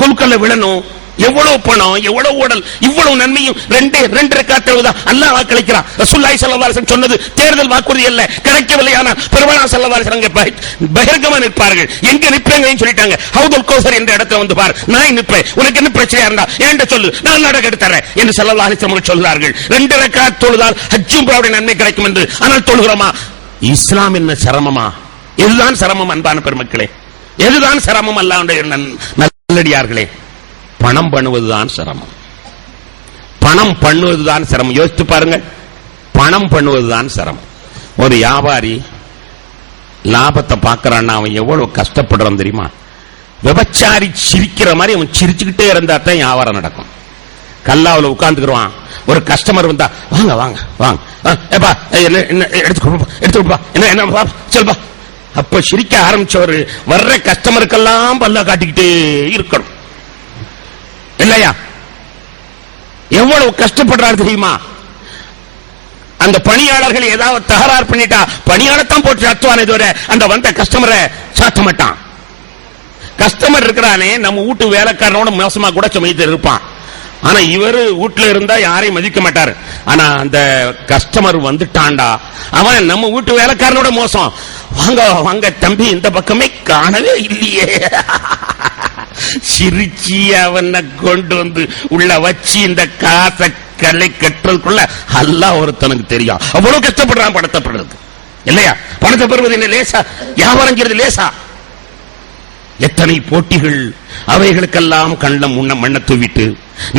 குலுக்கல்ல விழணும், எவ்வளவு பணம், எவ்வளவு உடல், இவ்வளவு நன்மையும் 2 ரக்காத் தொழுதா அல்லாஹ் வாக்களிக்கிறான். ரசூலுல்லாஹி ஸல்லல்லாஹு அலைஹி வஸல்லம் சொன்னது தேர்தல் வாக்குறுதி அல்ல. கிடைக்கவில்லையானா பெருமானார் ஸல்லல்லாஹு அலைஹி வஸல்லம் பகிரங்கமா நிற்பார்கள். எங்க நிற்பேங்கன்னு சொல்லிட்டாங்க. ஹவுதுல் கௌசர் என்ற இடத்துல வந்து பார், நான் நிற்பேன், உனக்கு என்ன பிரச்சனையா இருந்தா என்கிட்ட சொல்லு, நான் நடக்க எடுத்துறேன் என்று ஸல்லல்லாஹு அலைஹி வஸல்லம் சொல்கிறார்கள். 2 ரக்காத் தொழுதால் ஹஜ் உம்ராவுடைய நன்மை கிடைக்கும் என்று. ஆனால் தொழுகிறோமா? இஸ்லாம் என்ன சிரமமா? இதுதான் சிரமம் அன்பான பெருமக்களே, எதுதான் சிரமம்? அல்லாஹ்வுடைய நல்லடியார்களே, பணம் பண்ணுவதுதான் சிரமம். பணம் பண்ணுவதுதான் சிரமம். யோசித்து பாருங்க, பணம் பண்ணுவதுதான் சிரமம். ஒரு வியாபாரி லாபத்தை பார்க்கறான்னா அவன் எவ்வளவு கஷ்டப்படுறான் தெரியுமா? விபச்சாரி சிரிக்கிற மாதிரி அவன் சிரிச்சுக்கிட்டே இருந்தா தான் வியாபாரம் நடக்கும். கல்லாவில் உட்கார்ந்துக்குவான். ஒரு கஸ்டமர் வந்தா, வாங்க வாங்க வாங்க, ஏப்பா என்ன எடுத்துப்பா, என்ன சொல்பா. அப்ப சிரிக்க ஆரம்பிச்சவர் வர்ற கஸ்டமருக்கெல்லாம் பல்ல காட்டிக்கிட்டே இருக்கணும் இல்லையா? எவ்வளவு கஷ்டப்படுறாரு தெரியுமா? அந்த பணியாளர்கள் ஏதாவது தகராறு பண்ணிட்டா பணியாளத்தான் போட்டு சாத்துவானே தவிர அந்த வந்த கஸ்டமரை சாத்த மாட்டான். கஸ்டமர் இருக்கிறானே, நம்ம வீட்டு வேலைக்காரனோட மோசமா கூட சுமைத்து இருப்பான். ஆனா இவரு வீட்டுல இருந்தா யாரையும் மதிக்க மாட்டாரு. ஆனா அந்த கஸ்டமர் வந்துட்டான்டா, அவன் நம்ம வீட்டு வேலைக்காரனோட மோசம். வாங்க வாங்க தம்பி, இந்த பக்கமே காணவே இல்லையே. சிரிச்சி அவனை கொண்டு வந்து உள்ள வச்சு இந்த காசை கலை கட்டுறதுக்குள்ள அல்லாஹ் ஒருத்தனுக்கு தெரியும். அவ்வளவு கஷ்டப்படுறான் பணத்தை பெறுறது இல்லையா? பணத்தை பெறுவது என்ன லேசா? வியாபாரம் செய்வது லேசா? எத்தனை போட்டிகள், அவைகளுக்கெல்லாம் கண்ணம் முன்ன மண்ணை தூவிட்டு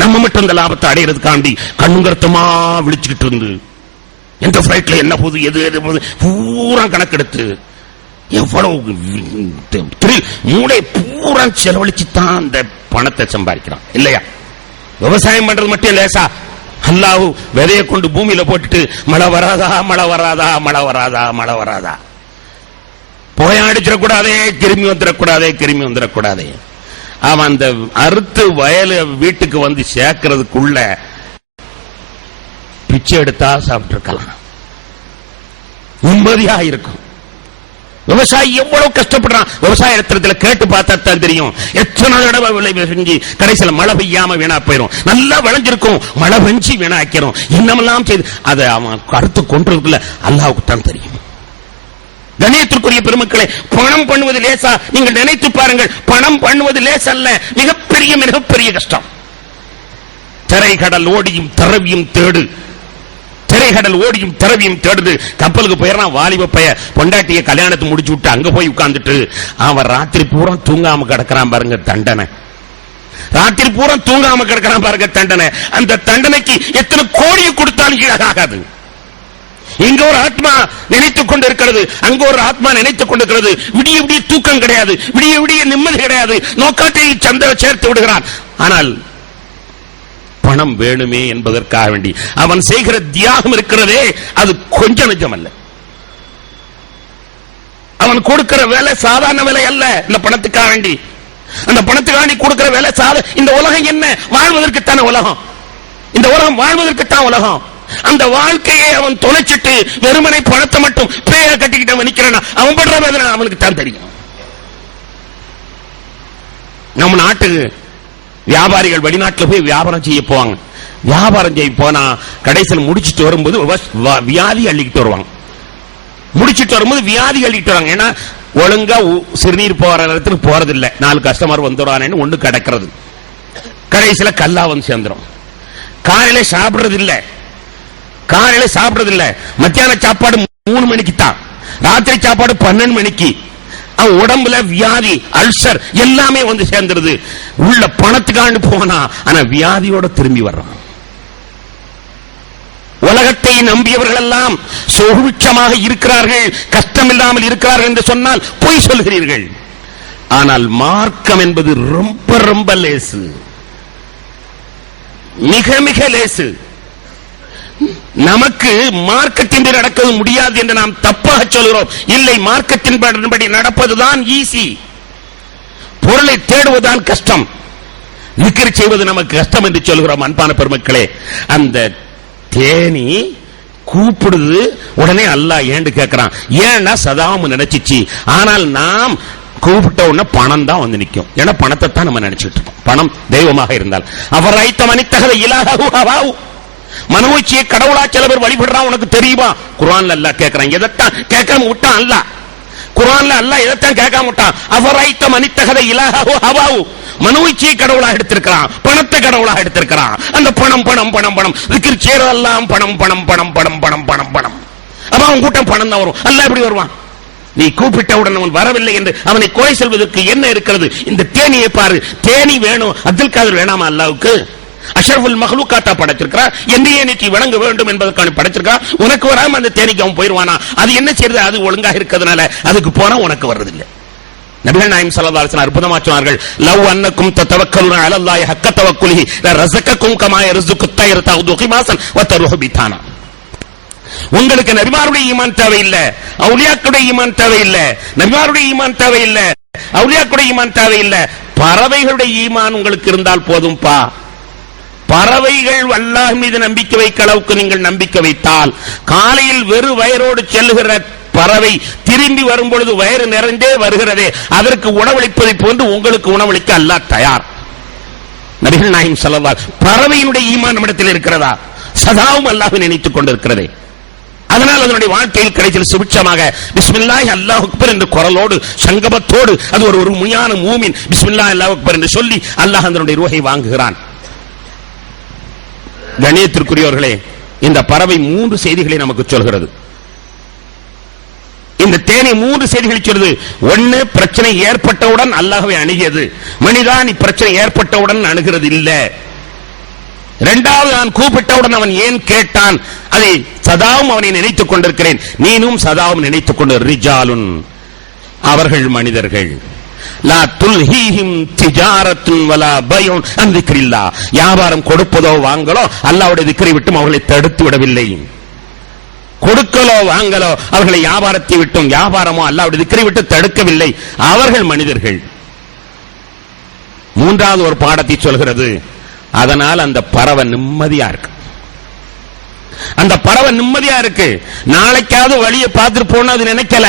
நம்ம மட்டும் இந்த லாபத்தை அடையிறதுக்காண்டி கண்ணுங்கருத்தமா விழிச்சுக்கிட்டு இருந்து எந்த பிளைட்ல என்ன போகுது, எது பூரா கணக்கெடுத்து எவ்வளவு மூளை பூரா செலவழிச்சுதான் அந்த பணத்தை சம்பாதிக்கிறான் இல்லையா? விவசாயம் பண்றது மட்டும் லேசா? அல்லாஹ் விதையை கொண்டு பூமியில போட்டுட்டு மழை வராதா மழை வராதா மழை வராதா மழை வராதா, புகையாடிச்சிடக்கூடாதே, கிருமி வந்துடக்கூடாதே, கிருமி வந்துடக்கூடாதே. அவன் அந்த அறுத்து வயல வீட்டுக்கு வந்து சேர்க்கறதுக்குள்ள பிச்சை எடுத்தா சாப்பிட்டு இருக்கலாம், நிம்மதியா இருக்கும். விவசாயி எவ்வளவு கஷ்டப்படுறான். விவசாய இடத்துல கேட்டு பார்த்தா தான் தெரியும். எத்தனை தடவை விளை செஞ்சு கடைசியில் மழை பெய்யாம வீணா போயிடும். நல்லா விளைஞ்சிருக்கும், மழை பெஞ்சு வீணா ஆக்கிறோம். இன்னமெல்லாம் செய்து அதை அவன் கருத்து கொண்டிருக்கல அல்லாஹ்வுக்கு தான் தெரியும். கணியத்திற்குரிய பெருமக்களே, பணம் பண்ணுவது லேசா? நீங்கள் நினைத்து பாருங்கள். பணம் பண்ணுவது லேச அல்ல, மிகப்பெரிய மிகப்பெரிய கஷ்டம். திரைக்கடல் ஓடியும் திரவியும் தேடு, திரைக்கடல் ஓடியும் திரவியும் தேடுது. கப்பலுக்கு போயிடறான் வாலிப பைய, பொண்டாட்டிய கல்யாணத்தை முடிச்சு விட்டு அங்க போய் உட்கார்ந்துட்டு அவன் ராத்திரி பூரா தூங்காம கிடக்கிறான் பாருங்க தண்டனை. ராத்திரி பூரா தூங்காம கிடக்கிறான் பாருங்க தண்டனை. அந்த தண்டனைக்கு எத்தனை கோடியை கொடுத்தாலும் ஈடாகாது. இங்க ஒரு ஆத்மா நினைத்துக் கொண்டிருக்கிறது, அங்க ஒரு ஆத்மா நினைத்துக் கொண்டிருக்கிறது. விடிய விடிய தூக்கம் கிடையாது, விடிய விடிய நிம்மதி கிடையாது. நோக்காட்டை சந்திர சேர்த்து விடுகிறான். ஆனால் பணம் வேணுமே என்பதற்காக வேண்டி அவன் செய்கிற தியாகம் இருக்கிறதே, அது கொஞ்சம் நிஜம் அல்ல. அவன் கொடுக்கிற வேலை சாதாரண வேலை அல்ல. இந்த பணத்துக்காக வேண்டி, அந்த பணத்துக்காக வேண்டி கொடுக்கிற வேலை இந்த உலகம் என்ன? வாழ்வதற்குத்தான உலகம். இந்த உலகம் வாழ்வதற்குத்தான் உலகம். அந்த வாழ்க்கையை அவன் தொலைச்சிட்டு வெறுமனை பணத்தை மட்டும் பேய கட்டிக்கிட்டு அவன் நிக்கிறான். அவன் பண்ற வேதனை அவனுக்கு தான் தெரியும். நம்ம நாட்டுக்கு வியாபாரிகள் வெளிநாட்டில் போய் வியாபாரம் செய்ய போவாங்க. வியாபாரம் செய்ய போனா கடைசியில் முடிச்சிட்டு வரும்போது வியாதி அள்ளிக்கிட்டு வருவாங்க. முடிச்சிட்டு வரும்போது வியாதி அள்ளிட்டு வராங்க. ஏன்னா ஒழுங்கா சிறுநீர் போற இடத்துக்கு போறதில்லை. 4 கஸ்டமர் வந்துடுறானு ஒண்ணு கிடக்கிறது. கடைசியில கல்லா வந்து சேர்ந்துடும். காலையில சாப்பிடுறது இல்ல, காலையில சாப்பிடுறது இல்ல. மத்தியான சாப்பாடு 3 மணிக்கு தான், ராத்திரி சாப்பாடு 12 மணிக்கு. அவன் உடம்புல வியாதி, அல்சர் எல்லாமே வந்து சேர்ந்துருது. உள்ள பணத்துக்காண்டு போனா ஆனா வியாதியோட திரும்பி வர்றான். உலகத்தை நம்பியவர்கள் எல்லாம் சுபிட்சமாக இருக்கிறார்கள், கஷ்டம் இல்லாமல் இருக்கிறார்கள் என்று சொன்னால் பொய் சொல்கிறீர்கள். ஆனால் மார்க்கம் என்பது ரொம்ப ரொம்ப லேசு, மிக மிக லேசு. நமக்கு மார்க்கத்தின் நடக்க முடியாது என்று நாம் தப்பாக சொல்கிறோம். இல்லை, மார்க்கத்தின்படி நடப்பதுதான் ஈஸி. பொருளை தேடுவதுதான் கஷ்டம். விக்கிர் செய்வது நமக்கு கஷ்டம் என்று சொல்கிறோம். அன்பான பெருமக்களே, அந்த தேனி கூப்பிடுது, உடனே அல்லாஹ் ஏண்டு கேட்கிறான். ஏன்னா சதாம் நினைச்சிச்சு. ஆனால் நாம் கூப்பிட்ட உடனே பணம் தான் வந்து நிற்கும். ஏன்னா பணத்தை தான் நம்ம நினைச்சிட்டு இருக்கோம். பணம் தெய்வமாக இருந்தால் அவர் ஐத்த மனித்தகத இலாஹு மனோச்சியை கடவுளா சில பேர் வழிபடுறான். உனக்கு தெரியுமா? குர்ஆன்ல அல்லாஹ் கேட்கிறான். எதைத்தான் கேட்காம விட்டான் அல்லாஹ். குர்ஆன்ல அல்லாஹ் எதைத்தான் கேட்காம விட்டான்? அவர் ஐத்த மனித்தகத இலாஹு ஹவாவு, மனோச்சியை கடவுளா எடுத்திருக்கிறான், பணத்தை கடவுளா எடுத்திருக்கிறான். அந்த பணம் பணம் பணம் பணம் விக்கிர் சேரெல்லாம் பணம் பணம் பணம் பணம் பணம் பணம் பணம். அப்ப அவன் கூட்டம் பணம் தான் வரும். அல்லாஹ் எப்படி வருவான்? நீ கூப்பிட்டவுடன் அவன் வரவில்லை என்று அவனை கொலை செல்வதற்கு என்ன இருக்கிறது? இந்த தேனியை பாரு. தேனி வேணும், அப்துல் காதர் வேணாமா அல்லாஹ்வுக்கு? அஷரஃபுல் மஹ்லூகாத்தா படைச்சிருக்கிறார், என்னையே நீ வணங்க வேண்டும் என்பதற்கான படைச்சிருக்கிறார். உனக்கு வராம அந்த தேனிக்கு அவன் போயிருவானா? அது என்ன செய்யறது? அது ஒழுங்காக இருக்கிறதுனால அதுக்கு போனா உனக்கு வர்றதில்லை. நபிகள் நாயகம் ஸல்லல்லாஹு அலைஹி வஸல்லம் அற்புதமா சொன்னார்கள், லவ் அன்னக்கும் ததவக்கலுன அலல்லாஹி ஹக்க தவக்குலிஹி லரஸகக்கும் கமா யர்ஸுகு தைர தகுது கிமாசன் வ தருஹு பிதானா. உங்களுக்கு நபிமாருடைய ஈமான் தேவையில்லை, அவுலியாக்களுடைய ஈமான் தேவையில்லை. நபிமாருடைய ஈமான் தேவையில்லை, அவுலியாக்களுடைய ஈமான் தேவையில்லை. பறவைகளுடைய ஈமான் உங்களுக்கு இருந்தால் போதும்பா. பறவைகள் அல்லாஹ் மீது நம்பிக்கை வைக்க அளவுக்கு நீங்கள் நம்பிக்கை வைத்தால், காலையில் வெறு வயரோடு செல்லுகிற பறவை திரும்பி வரும் பொழுது வயிறு நிறைந்தே வருகிறதே, அதற்கு உணவளிப்பதை போன்று உங்களுக்கு உணவளிக்க அல்லாஹ் தயார். நபிகள் நாயகம் ஸல்லல்லாஹு அலைஹி வஸல்லம் பறவையினுடைய ஈமான் நம்மிடத்தில் இருக்கிறதா? சதாவும் அல்லாஹ்வை நினைத்துக் கொண்டிருக்கிறதே. அதனால் அதனுடைய வாழ்க்கையில் கடைசியில் சுபிட்சமாக பிஸ்மில்லாஹி அல்லாஹு அக்பர் என்ற குரலோடு சங்கபத்தோடு அது ஒரு முயான மூமின் பிஸ்மில்லாஹி அல்லாஹு அக்பர் என்று சொல்லி அல்லாஹ் அதனுடைய ரூஹை வாங்குகிறான். கணியத்திற்குரியவர்களே, இந்த பறவை 3 செய்திகளை நமக்கு சொல்கிறது. இந்த தேனி 3 செய்திகளை சொல்லுது. 1, பிரச்சனை ஏற்பட்டவுடன் அல்லாஹ்வை அணுகியது. மனிதா, நீ பிரச்சனை ஏற்பட்டவுடன் அணுகிறது இல்ல. 2வது, நான் கூப்பிட்டவுடன் அவன் ஏன் கேட்டான்? அதை சதாவும் அவனை நினைத்துக் கொண்டிருக்கிறேன், நீனும் சதாவும் நினைத்துக் கொண்டு. ரிஜாலுன், அவர்கள் மனிதர்கள். லா துல்ஹீஹிம் திஜாரத்துன் வலா பைஉன் அன் திக்ரில்லாஹ், வியாபாரம் கொடுப்பதோ வாங்கலோ அல்லாஹ்வுடைய திக்ரை விட்டும் அவர்களை தடுத்து விடவில்லை. கொடுக்கலோ வாங்கலோ அவர்களை வியாபாரத்தை விட்டும், வியாபாரமோ அல்லாஹ்வுடைய திக்ரை விட்டு தடுக்கவில்லை. அவர்கள் மனிதர்கள். 3வது ஒரு பாடத்தை சொல்கிறது. அதனால் அந்த பறவை நிம்மதியா இருக்கு. அந்த பறவை நிம்மதியா இருக்கு. நாளைக்காவது வழியை பார்த்துட்டு போன அது நினைக்கல,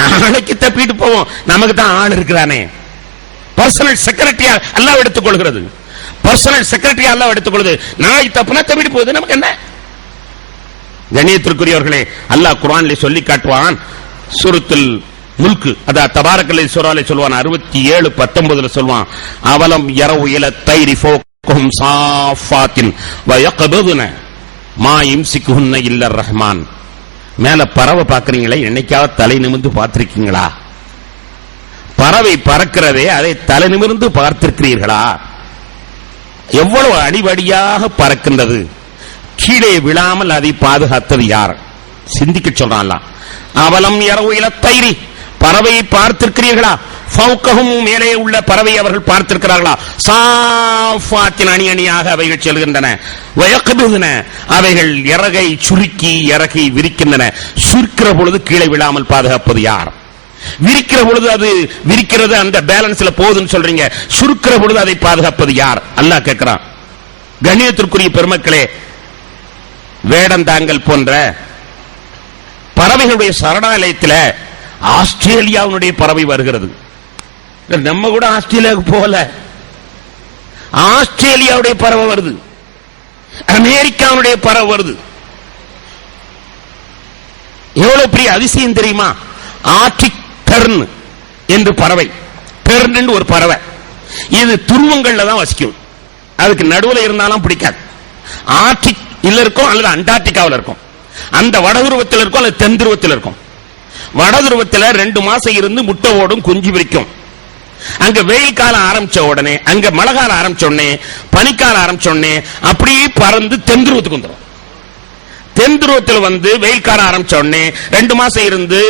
நாளைக்கு தப்பிட்டு போவோம், நமக்கு தான் ஆள் இருக்கிறானே. பர்சனல் செக்ரட்டரியா அல்லாஹ் எடுத்துக் கொள்கிறது. பர்சனல் செக்ரட்டரியா அல்லாஹ் எடுத்துக்கொள்வது. நாளைக்கு தப்புனா தப்பிட்டு போகுது, நமக்கு என்ன? கண்ணியத்திற்குரியவர்களே, அல்லாஹ் குர்ஆனிலே சொல்லி காட்டுவான். சூரத்துல் முல்க், அத தபாரக்கல் சூராலே சொல்வான், 67:19 சொல்வான், அவலம் யரவு இல தைரி ஃபௌகஹும் சாஃபாத்தின் வ யக்பதுன மா யம்சிகுஹுன்ன இல்லர் ரஹ்மான். மேல பறவை பார்க்கறீங்களே, என்னைக்காவது தலை நிமிர்ந்து பார்த்திருக்கீங்களா? பறவை பறக்கிறதே, அதை தலை நிமிர்ந்து பார்த்திருக்கிறீர்களா? எவ்வளவு அடிவடியாக பறக்கின்றது. கீழே விழாமல் அதை பாதுகாத்தது யார்? சிந்திக்க சொல்றான். அவலம் யரவு இல தைரி, பறவையை பார்த்திருக்கிறீர்களா? ஃபௌகஹும், மேலே உள்ள பறவை அவர்கள் பார்த்திருக்கிறார்களா? சாஃபாத்தின், அணி அணியாக அவைகள் செல்கின்றன. வயக்பதுன, அவைகள் இறகை சுருக்கி இறகை விரிக்கின்றன. சுருக்கிற பொழுது கீழே விழாமல் பாதுகாப்பது யார்? விரிக்கிற பொழுது அது விரிக்கிறது, அந்த பேலன்ஸ்ல போகுதுன்னு சொல்றீங்க, சுருக்கிற பொழுது அதை பாதுகாப்பது யார்? அல்லாஹ் கேட்கிறான். கண்ணியத்திற்குரிய பெருமக்களே, வேடந்தாங்கல் போன்ற பறவைகளுடைய சரணாலயத்தில் ஆஸ்திரேலியாவுடைய பறவை வருகிறது. நம்ம கூட ஆஸ்திரேலியாவுக்கு போகல, ஆஸ்திரேலியாவுடைய பறவை வருது, அமெரிக்காவுடைய பறவை வருது. எவ்வளவு பெரிய அதிசயம் தெரியுமா? ஆர்டிக் டெர்ன் என்று பறவை, டெர்ன் என்று ஒரு பறவை, இது துருவங்கள்ல தான் வசிக்கும். அதுக்கு நடுவில் இருந்தாலும் பிடிக்காது. ஆர்டிக் இல்ல இருக்கும் அல்லது அண்டார்டிகாவில் இருக்கும். அந்த வடதுருவத்தில் இருக்கும் அல்லது தென் துருவத்தில் இருக்கும். வடதுருவத்தில் 2 மாசம் இருந்து முட்டை ஓடும், குஞ்சு விரிக்கும். அங்க வெயில் காலம் ஆரம்பிச்ச உடனே, அங்க மழை காலம் ஆரம்பிச்ச உடனே, பனிக்காலம் ஆரம்பிச்ச உடனே அப்படியே பறந்து தென் துருவத்துக்கு வந்துடும். தென் துருவத்தில் வந்து வெயில் காலம் ஆரம்பிச்ச உடனே 2 மாசம் இருந்து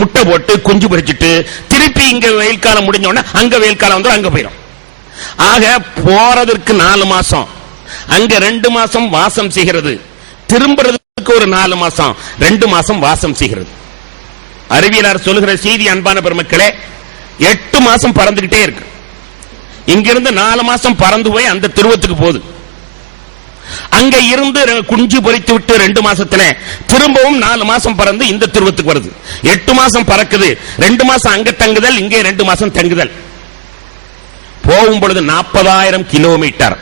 முட்டை போட்டு குஞ்சு பறிச்சுட்டு திருப்பி இங்க வெயில் காலம் முடிஞ்ச உடனே அங்க வெயில் காலம் வந்து அங்க போயிடும். ஆக போறதற்கு 4 மாசம், அங்க 2 மாசம் வாசம் செய்கிறது, திரும்புறதுக்கு ஒரு 4 மாசம், 2 மாசம் வாசம் செய்கிறது. அறிவியலார் சொல்லுகிற செய்தி, அன்பான பெருமக்களே, 8 மாசம் பறந்துகிட்டே இருக்கு. இங்கிருந்து 4 மாசம் பறந்து போய் அந்த துருவத்துக்கு போகுது. அங்க இருந்து குஞ்சு பொறித்து விட்டு 2 மாசத்துல திரும்பவும் 4 மாசம் பறந்து இந்த துருவத்துக்கு வருது. 8 மாசம் பறக்குது, 2 மாசம் அங்க தங்குதல், இங்கே 2 மாசம் தங்குதல். போகும் பொழுது 40,000 கிலோமீட்டர்,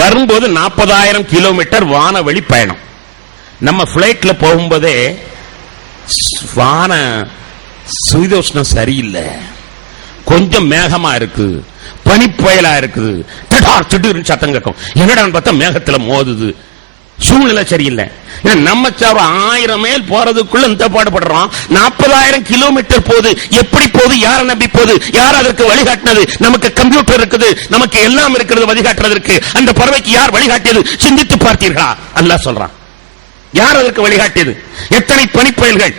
வரும்போது 40,000 கிலோமீட்டர் வானவெளி பயணம். நம்ம பிளைட்ல போகும்போதே வான சுயதோஷ்ணம் சரியில்லை, கொஞ்சம் மேகமா இருக்கு, பனிப்புயலா இருக்குது, திடீர்னு சத்தம் கேட்கும். என்னடா பார்த்தா மேகத்துல மோதுது, சூழ்நிலை சரியில்லை. நம்ம 1000 மைல் போறதுக்குள்ள இந்த பாடுபடுறோம். 40,000 கிலோமீட்டர் போகுது. எப்படி போகுது? யார நம்பி போகுது? யார் அதற்கு வழிகாட்டினது? நமக்கு கம்ப்யூட்டர் இருக்குது, நமக்கு எல்லாம் இருக்கிறது வழிகாட்டுறதற்கு. அந்த பறவைக்கு யார் வழிகாட்டியது? சிந்தித்து பார்த்தீர்களா? அல்லாஹ் சொல்றான், யார் அதற்கு வழிகாட்டியது? எத்தனை பனிப்புயல்கள்,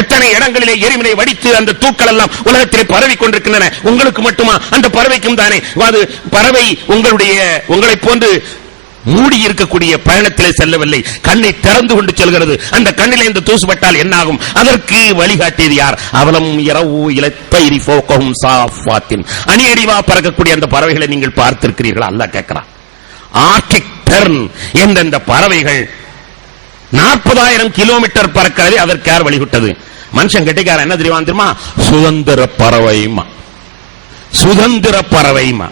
எத்தனை இடங்களிலே எரிமலை வடித்து அந்த தூக்கள் எல்லாம் உலகத்திலே பரவி கொண்டிருக்கின்றன. உங்களுக்கு மட்டுமா? அந்த பறவைக்கும் தானே. அது பறவை உங்களை போன்று மூடி இருக்கக்கூடிய பயணத்திலே செல்லவில்லை, கண்ணை திறந்து கொண்டு செல்கிறது. அந்த கண்ணிலே இந்த தூசுபட்டால் என்ன ஆகும்? அதற்கு வழிகாட்டியது யார்? அவலம் இரவு இலத்தைரி ஃபௌகஹும் சாஃபாத்தின், அணி அடிவா பறக்கக்கூடிய அந்த பறவைகளை நீங்கள் பார்த்திருக்கிறீர்களா? அல்லாஹ் கேட்கிறான். ஆர்டிக் டெர்ன் என்ற இந்த பறவைகள் 40,000 கிலோமீட்டர் பறக்கிறது. அதற்கு யார் வழிவிட்டது? மனுஷன் கெட்டிக்காரன் என்ன தெரியுமா? சுதந்திர பறவைமா, சுதந்திர பறவைமா,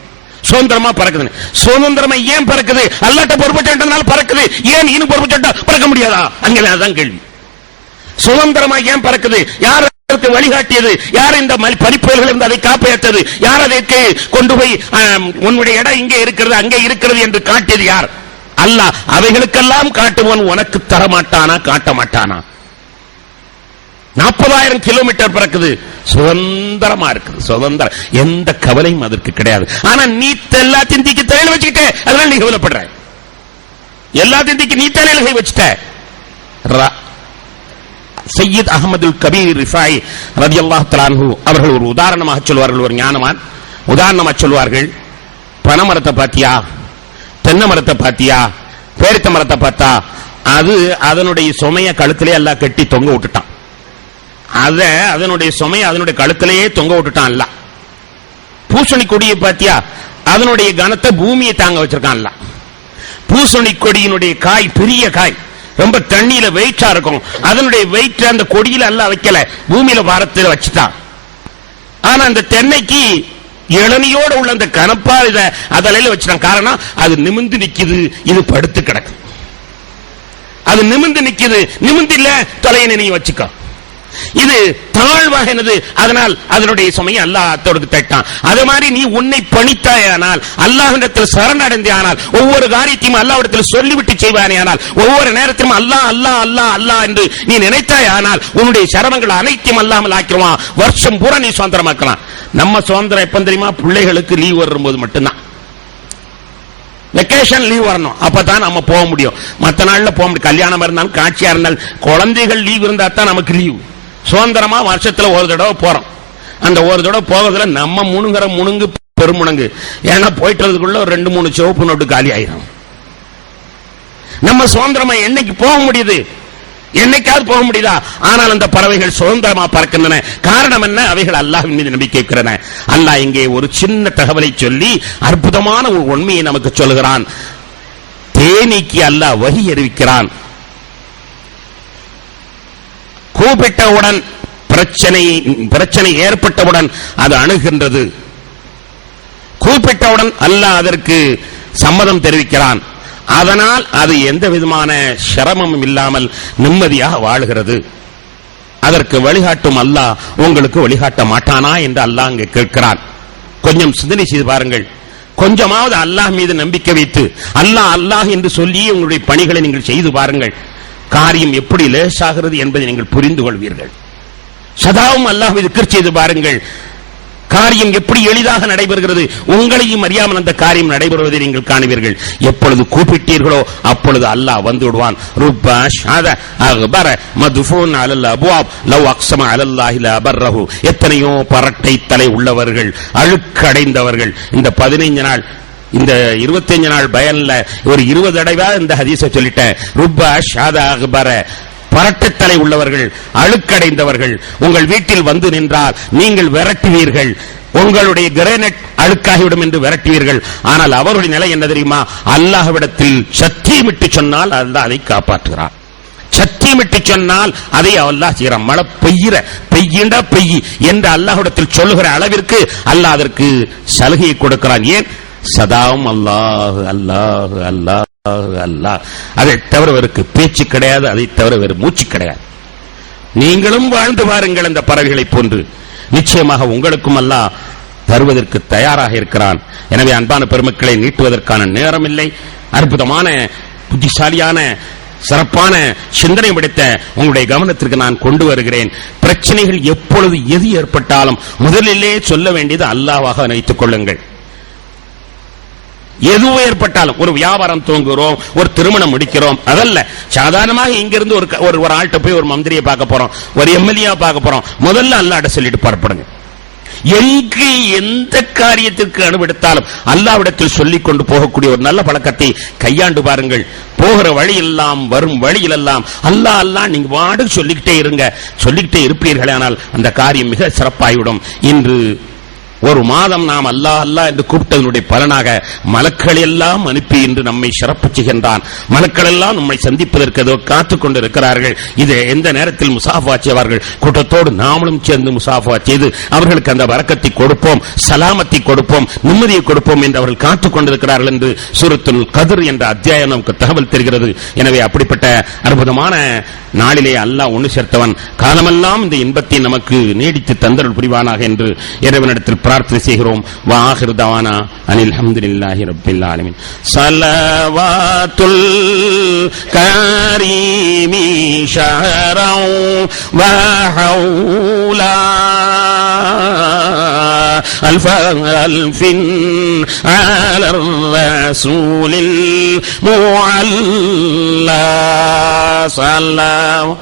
சுதந்திரமா பறக்குது. சுதந்திரமா ஏன் பறக்குது? அல்லாட்ட பொறுப்பேற்றதுனால பறக்குது. ஏன் இன்னும் பொறுப்பேற்றா பறக்க முடியாதா? அங்கதான் கேள்வி. சுதந்திரமா ஏன் பறக்குது? யார் அதற்கு வழிகாட்டியது? யார் இந்த பனிப்புயல்கள் இருந்து அதை காப்பாற்றது? யார் அதற்கு கொண்டு போய் உன்னுடைய இடம் இங்கே இருக்கிறது அங்கே இருக்கிறது என்று காட்டியது யார்? அல்லாஹ். அவைகளுக்கெல்லாம் காட்டுவன் உனக்கு தரமாட்டானா? காட்ட மாட்டானா? 40,000 கிலோமீட்டர் பறக்குது, சுதந்திரமா இருக்குது. சுதந்திரம், எந்த கவலையும் அதற்கு கிடையாது. ஆனா நீ எல்லாத்தையும் தீக்கி தலையில வச்சுக்கிட்ட, அதனால நீ கவலைப்படுற. எல்லாத்தையும் தீக்கி நீ தலையில கை வச்சுட்ட. சையத் அஹமதுல் கபீர் ரிஃபாய் ரலியல்லாஹு தஆலா அன்ஹு அவர்கள் ஒரு உதாரணமாக சொல்வார்கள், ஒரு ஞானமான் உதாரணமாக சொல்வார்கள். பனைமரத்தை பாத்தியா, தென்னை மரத்தை பாத்தியா, பேரித்த மரத்தை பார்த்தா, அது அதனுடைய சுமைய கழுத்திலே எல்லாம் கட்டி தொங்க விட்டுட்டான். அதனுடைய சுமைய அதனுடைய கழுத்திலேயே தொங்க விட்டுட்டான். அல்ல பூசணி கொடியை பாத்தியா, அதனுடைய கனத்தை பூமியை தாங்க வச்சிருக்கான். அல்ல பூசணி கொடியினுடைய காய் பெரிய காய், ரொம்ப தண்ணியில வெயிட்டா இருக்கும். அதனுடைய வெயிட் அந்த கொடியில எல்லாம் வைக்கல, பூமியில வாரத்தில் வச்சுட்டான். ஆனா அந்த தென்னைக்கு இளநியோட உள்ள அந்த கனப்பா இத அதலையில வச்சுட்டான். காரணம் அது நிமிந்து நிக்குது, இது படுத்து கிடக்கு. அது நிமிந்து நிக்குது, நிமிந்து இல்ல தலையை நீ வச்சுக்கோ. இது தாழ்வாகினது, அதனால் அதனுடைய சுமையை அல்லாஹ் அத்தோடு தட்டான். அதே மாதிரி நீ உன்னை பணித்தாயானால், அல்லாஹ்விடத்தில் சரணடைந்தானால், ஒவ்வொரு காரியத்தையும் அல்லாஹ்விடத்தில் சொல்லிவிட்டு செய்வானேயானால், ஒவ்வொரு நேரத்திலும் அல்லாஹ் அல்லாஹ் அல்லாஹ் அல்லாஹ் என்று நீ நினைத்தாயானால் உன்னுடைய சிரமங்கள் அனைத்தையும் அல்லாமல் ஆக்கிடுவான். வருஷம் பூரா நீ சுதந்திரமாக்கலாம். நம்ம சுதந்திரம் எப்ப தெரியுமா? பிள்ளைகளுக்கு லீவ் வரும்போது மட்டும்தான். வெக்கேஷன் லீவ் வரணும், அப்பதான் நம்ம போக முடியும். மற்ற நாள்ல போக முடியும். கல்யாணம் இருந்தாலும் காட்சியா இருந்தாலும் குழந்தைகள் லீவ் இருந்தா தான் நமக்கு லீவ். சுதந்திரமா வருஷத்துல ஒரு தடவை போறோம். அந்த ஒரு தடவை போகிறதுல நம்ம முணுங்கு பெருமுணங்கு. ஏன்னா போயிட்டுறதுக்குள்ள ஒரு 2-3 சிவப்பு நோட்டு காலி ஆயிரும். நம்ம சுதந்திரமா என்னைக்கு போக முடியுது? என்னைக்காவது போக முடியுதா? ஆனால் அந்த பறவைகள் சுதந்திரமா பறக்கின்றன. காரணம் என்ன? அவைகள் அல்லாஹ்வின் மீது நம்பிக்கை வைக்கின்றன. அல்லாஹ் இங்கே ஒரு சின்ன தகவலை சொல்லி அற்புதமான ஒரு உண்மையை நமக்கு சொல்கிறான். தேனீக்கு அல்லாஹ் வஹி அறிவிக்கிறான். கூப்பிட்டவுடன் பிரச்சனை ஏற்பட்டவுடன் அது அணுகின்றது. கூப்பிட்டவுடன் அல்லாஹ் அதற்கு சம்மதம் தெரிவிக்கிறான். அதனால் அது எந்த விதமான சிரமமும் இல்லாமல் நிம்மதியாக வாழுகிறது. அதற்கு வழிகாட்டும் அல்லாஹ் உங்களுக்கு வழிகாட்ட மாட்டானா என்று அல்லாஹ் அங்கே கேட்கிறான். கொஞ்சம் சிந்தனை செய்து பாருங்கள். கொஞ்சமாவது அல்லாஹ் மீது நம்பிக்கை வைத்து அல்லாஹ் அல்லாஹ் என்று சொல்லி உங்களுடைய பணிகளை நீங்கள் செய்து பாருங்கள். காரியம் எப்படி லேசாகிறது என்பதை நீங்கள் புரிந்து கொள்வீர்கள். சதாவும் அல்லாஹ் மீது திக்ர் செய்து பாருங்கள். காரியம் எப்படி எளிதாக நடைபெறுகிறது. உங்களையும் அறியாமல் அந்த காரியம் நடைபெறுவதை நீங்கள் காணுவீர்கள். எப்பொழுது கூப்பிட்டீர்களோ அப்பொழுது அல்லாஹ் வந்து விடுவான். ருப்பா ஷாத அக்பர மதுஃபூன் அலல் அப்வாப் லவ் அக்ஸம அலல்லாஹி லஅபர்ரஹு. எத்தனையோ பரட்டை தலை உள்ளவர்கள், அழுக்கடைந்தவர்கள். இந்த 15 நாள், இந்த 25 நாள் பயன்ல ஒரு 20 தடவை இந்த ஹதீஸை சொல்லிட்டேன். ருப்பா ஷாத அக்பர, பரட்டத்தலை உள்ளவர்கள், அழுக்கடைந்தவர்கள் உங்கள் வீட்டில் வந்து நின்றால் நீங்கள் விரட்டுவீர்கள். உங்களுடைய கிரேனட் அழுக்காகிவிடும் என்று விரட்டுவீர்கள். ஆனால் அவருடைய நிலை என்ன தெரியுமா? அல்லாஹ்விடத்தில் சத்தியமிட்டு சொன்னால் அல்லாஹ் அதை காப்பாற்றுகிறார். சத்தியமிட்டு சொன்னால் அதை அல்லாஹ் செய்கிறான். மழை பெய்யின்ற பெய்யி என்று அல்லாஹ்விடத்தில் சொல்லுகிற அளவிற்கு அல்லாஹ் அதற்கு சலுகையை கொடுக்கிறான். ஏன்? சதாவும் அல்லாஹ் அல்லாஹ் அல்லாஹ் அல்லாஹ். அதை தவிர வேறு பேச்சு கிடையாது, அதை தவிர வேறு மூச்சு கிடையாது. நீங்களும் வாழ்ந்து பாருங்கள் அந்த பறவைகளை போன்று. நிச்சயமாக உங்களுக்கும் அல்லாஹ் தருவதற்கு தயாராக இருக்கிறான். எனவே அன்பான பெருமக்களை, நீட்டுவதற்கான நேரம் இல்லை. அற்புதமான புத்திசாலியான சிறப்பான சிந்தனை படைத்த உங்களுடைய கவனத்திற்கு நான் கொண்டு வருகிறேன். பிரச்சனைகள் எப்பொழுது எது ஏற்பட்டாலும் முதலிலே சொல்ல வேண்டியது அல்லாஹ்வாக நினைத்துக் கொள்ளுங்கள். எதுவும் ஏற்பட்டாலும், ஒரு வியாபாரம் துவங்குகிறோம், ஒரு திருமணம் முடிக்கிறோம், அதல்ல சாதாரணமாக இங்கிருந்து ஒரு ஆள்கிட்ட போய் ஒரு மந்திரியை பார்க்க போறோம், ஒரு எம்எல்ஏ பார்க்க போறோம், முதல்ல அல்லாஹ்ட்ட சொல்லிட்டு புறப்படுங்க. எங்கு எந்த காரியத்திற்கு அனுபவித்தாலும் அல்லாஹ்விடத்தில் சொல்லிக் கொண்டு போகக்கூடிய ஒரு நல்ல பழக்கத்தை கையாண்டு பாருங்கள். போகிற வழியெல்லாம், வரும் வழியிலெல்லாம் அல்லாஹ் அல்லாஹ் நீங்க வாடு சொல்லிக்கிட்டே இருப்பீர்கள். ஆனால் அந்த காரியம் மிக சிறப்பாகிவிடும். இன்று ஒரு மாதம் நாம் அல்லாஹ் அல்லாஹ் என்று கூப்பிட்டதனுடைய பலனாக மலக்கள் எல்லாம் அனுப்பி இன்று நம்மை சிறப்பு செய்கின்றான். மலக்கள் எல்லாம் நம்மை சந்திப்பதற்கு ஏதோ காத்துக் கொண்டிருக்கிறார்கள். இது எந்த நேரத்தில் முசாஃபா செய்வார்கள். கூட்டத்தோடு நாமளும் சேர்ந்து முசாஃபா செய்து அவர்களுக்கு அந்த வரக்கத்தை கொடுப்போம், சலாமத்தை கொடுப்போம், நிம்மதியை கொடுப்போம் என்று அவர்கள் காத்துக் கொண்டிருக்கிறார்கள் என்று சூரத்துல் கத்ர் என்ற அத்தியாயம் நமக்கு தகவல் தெரிகிறது. எனவே அப்படிப்பட்ட அற்புதமான நாளிலே அல்லாஹ் ஒன்று சேர்த்தவன். காலமெல்லாம் இந்த இன்பத்தை நமக்கு நீடித்து தந்தருள் புரிவானாக என்று இறைவனிடத்தில் பிரார்த்தனை செய்கிறோம். வா ஆகிரு தவானா அனில் ஹம்துலில்லாஹி ரப்பில் ஆலமீன். ஸலவாத்துல் கரீமி ஷஹரன் வ ஹௌலா அல்ஃபின் அலர் ரசூலில் முஅல்லா ஸல்லல்லாஹு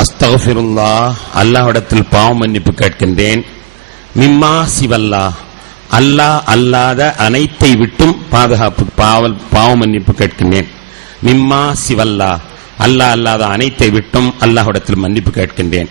அஸ்தக்ஃபிருல்லாஹ், அல்லாஹ்விடத்தில் பாவ மன்னிப்பு கேட்கின்றேன். மிம்மா சிவல்லா, அல்லாஹ் அல்லாத அனைத்தை விட்டும் பாதுகாப்பு பாவ மன்னிப்பு கேட்கின்றேன். மிம்மா சிவல்லா, அல்லாஹ் அல்லாத அனைத்தை விட்டும் அல்லாஹ்விடத்தில் மன்னிப்பு கேட்கின்றேன்.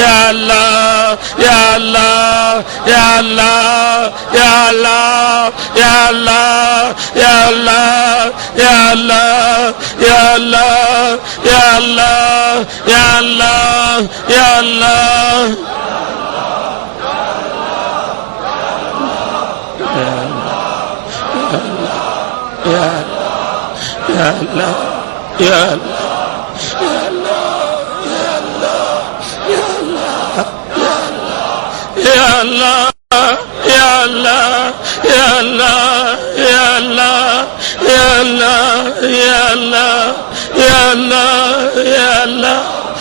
ya Allah, ya Allah, ya Allah, ya Allah, ya Allah, ya Allah, ya Allah, ya Allah, ya Allah, ya Allah, ya Allah. Ya Allah, ya Allah, ya Allah, ya Allah, ya Allah, ya Allah, ya Allah, ya Allah, ya Allah, ya Allah, ya Allah, ya Allah, ya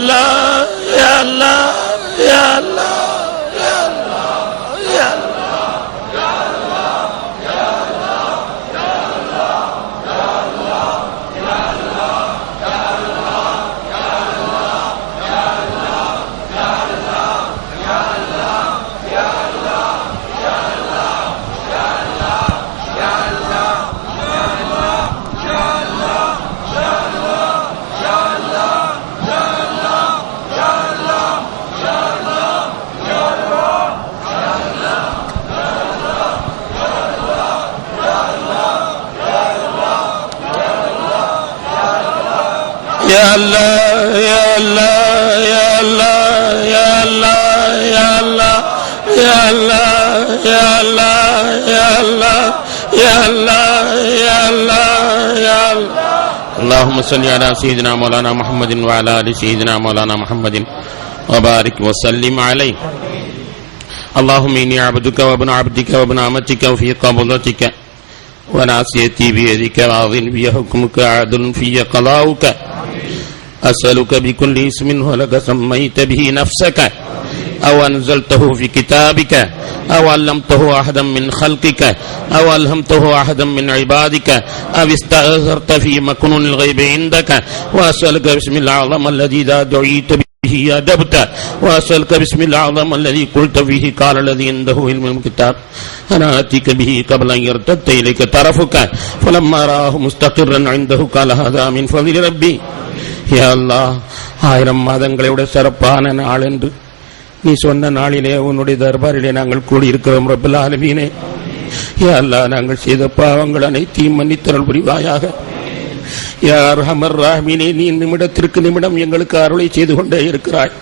Allah, ya Allah, ya Allah, ya Allah. Ya Allah, ya Allah, ya Allah, ya Allah, ya Allah, ya Allah, ya Allah, ya Allah, ya Allah, ya Allah, ya Allah. Allahumma salli ala sayyidina Maulana Muhammadin wa ala ali sayyidina Maulana Muhammadin wa barik wa sallim alayhi. Allahumma inni abduka wa ibnu abdika wa ibnu amatika fi qabdatika wa nasiyati bi yadika wa adhin bi hukmuka adlun fi qada'uka. أسألك بكل اسم ولك سميت به نفسك أو أنزلته في كتابك أو علمته أحدا من خلقك أو ألهمته أحدا من عبادك أو استأثرت في مكنون الغيب عندك وأسألك بسم الأعظم الذي إذا دعيت به أجبت وأسألك بسم الأعظم الذي قلت فيه قال الذي عنده علم الكتاب أنا آتيك به قبل أن يرتد إليك طرفك فلما رآه مستقرا عنده قال هذا من فضل ربي. யா அல்லாஹ், 1000 மாதங்களோட சிறப்பான நாள் என்று நீ சொன்ன நாளிலே உன்னுடைய தர்பாரிலே நாங்கள் கூடியிருக்கிறோம். ரப்பல் ஆலமீனே, யா அல்லாஹ், நாங்கள் செய்த பாவங்கள் அனைத்தையும் மன்னித்தருள் புரிவாயாக. யா அர்ஹமர் ராஹிமீனே, நீ நிமிடத்திற்கு நிமிடம் எங்களுக்கு அருளை செய்து கொண்டே இருக்கிறாய்.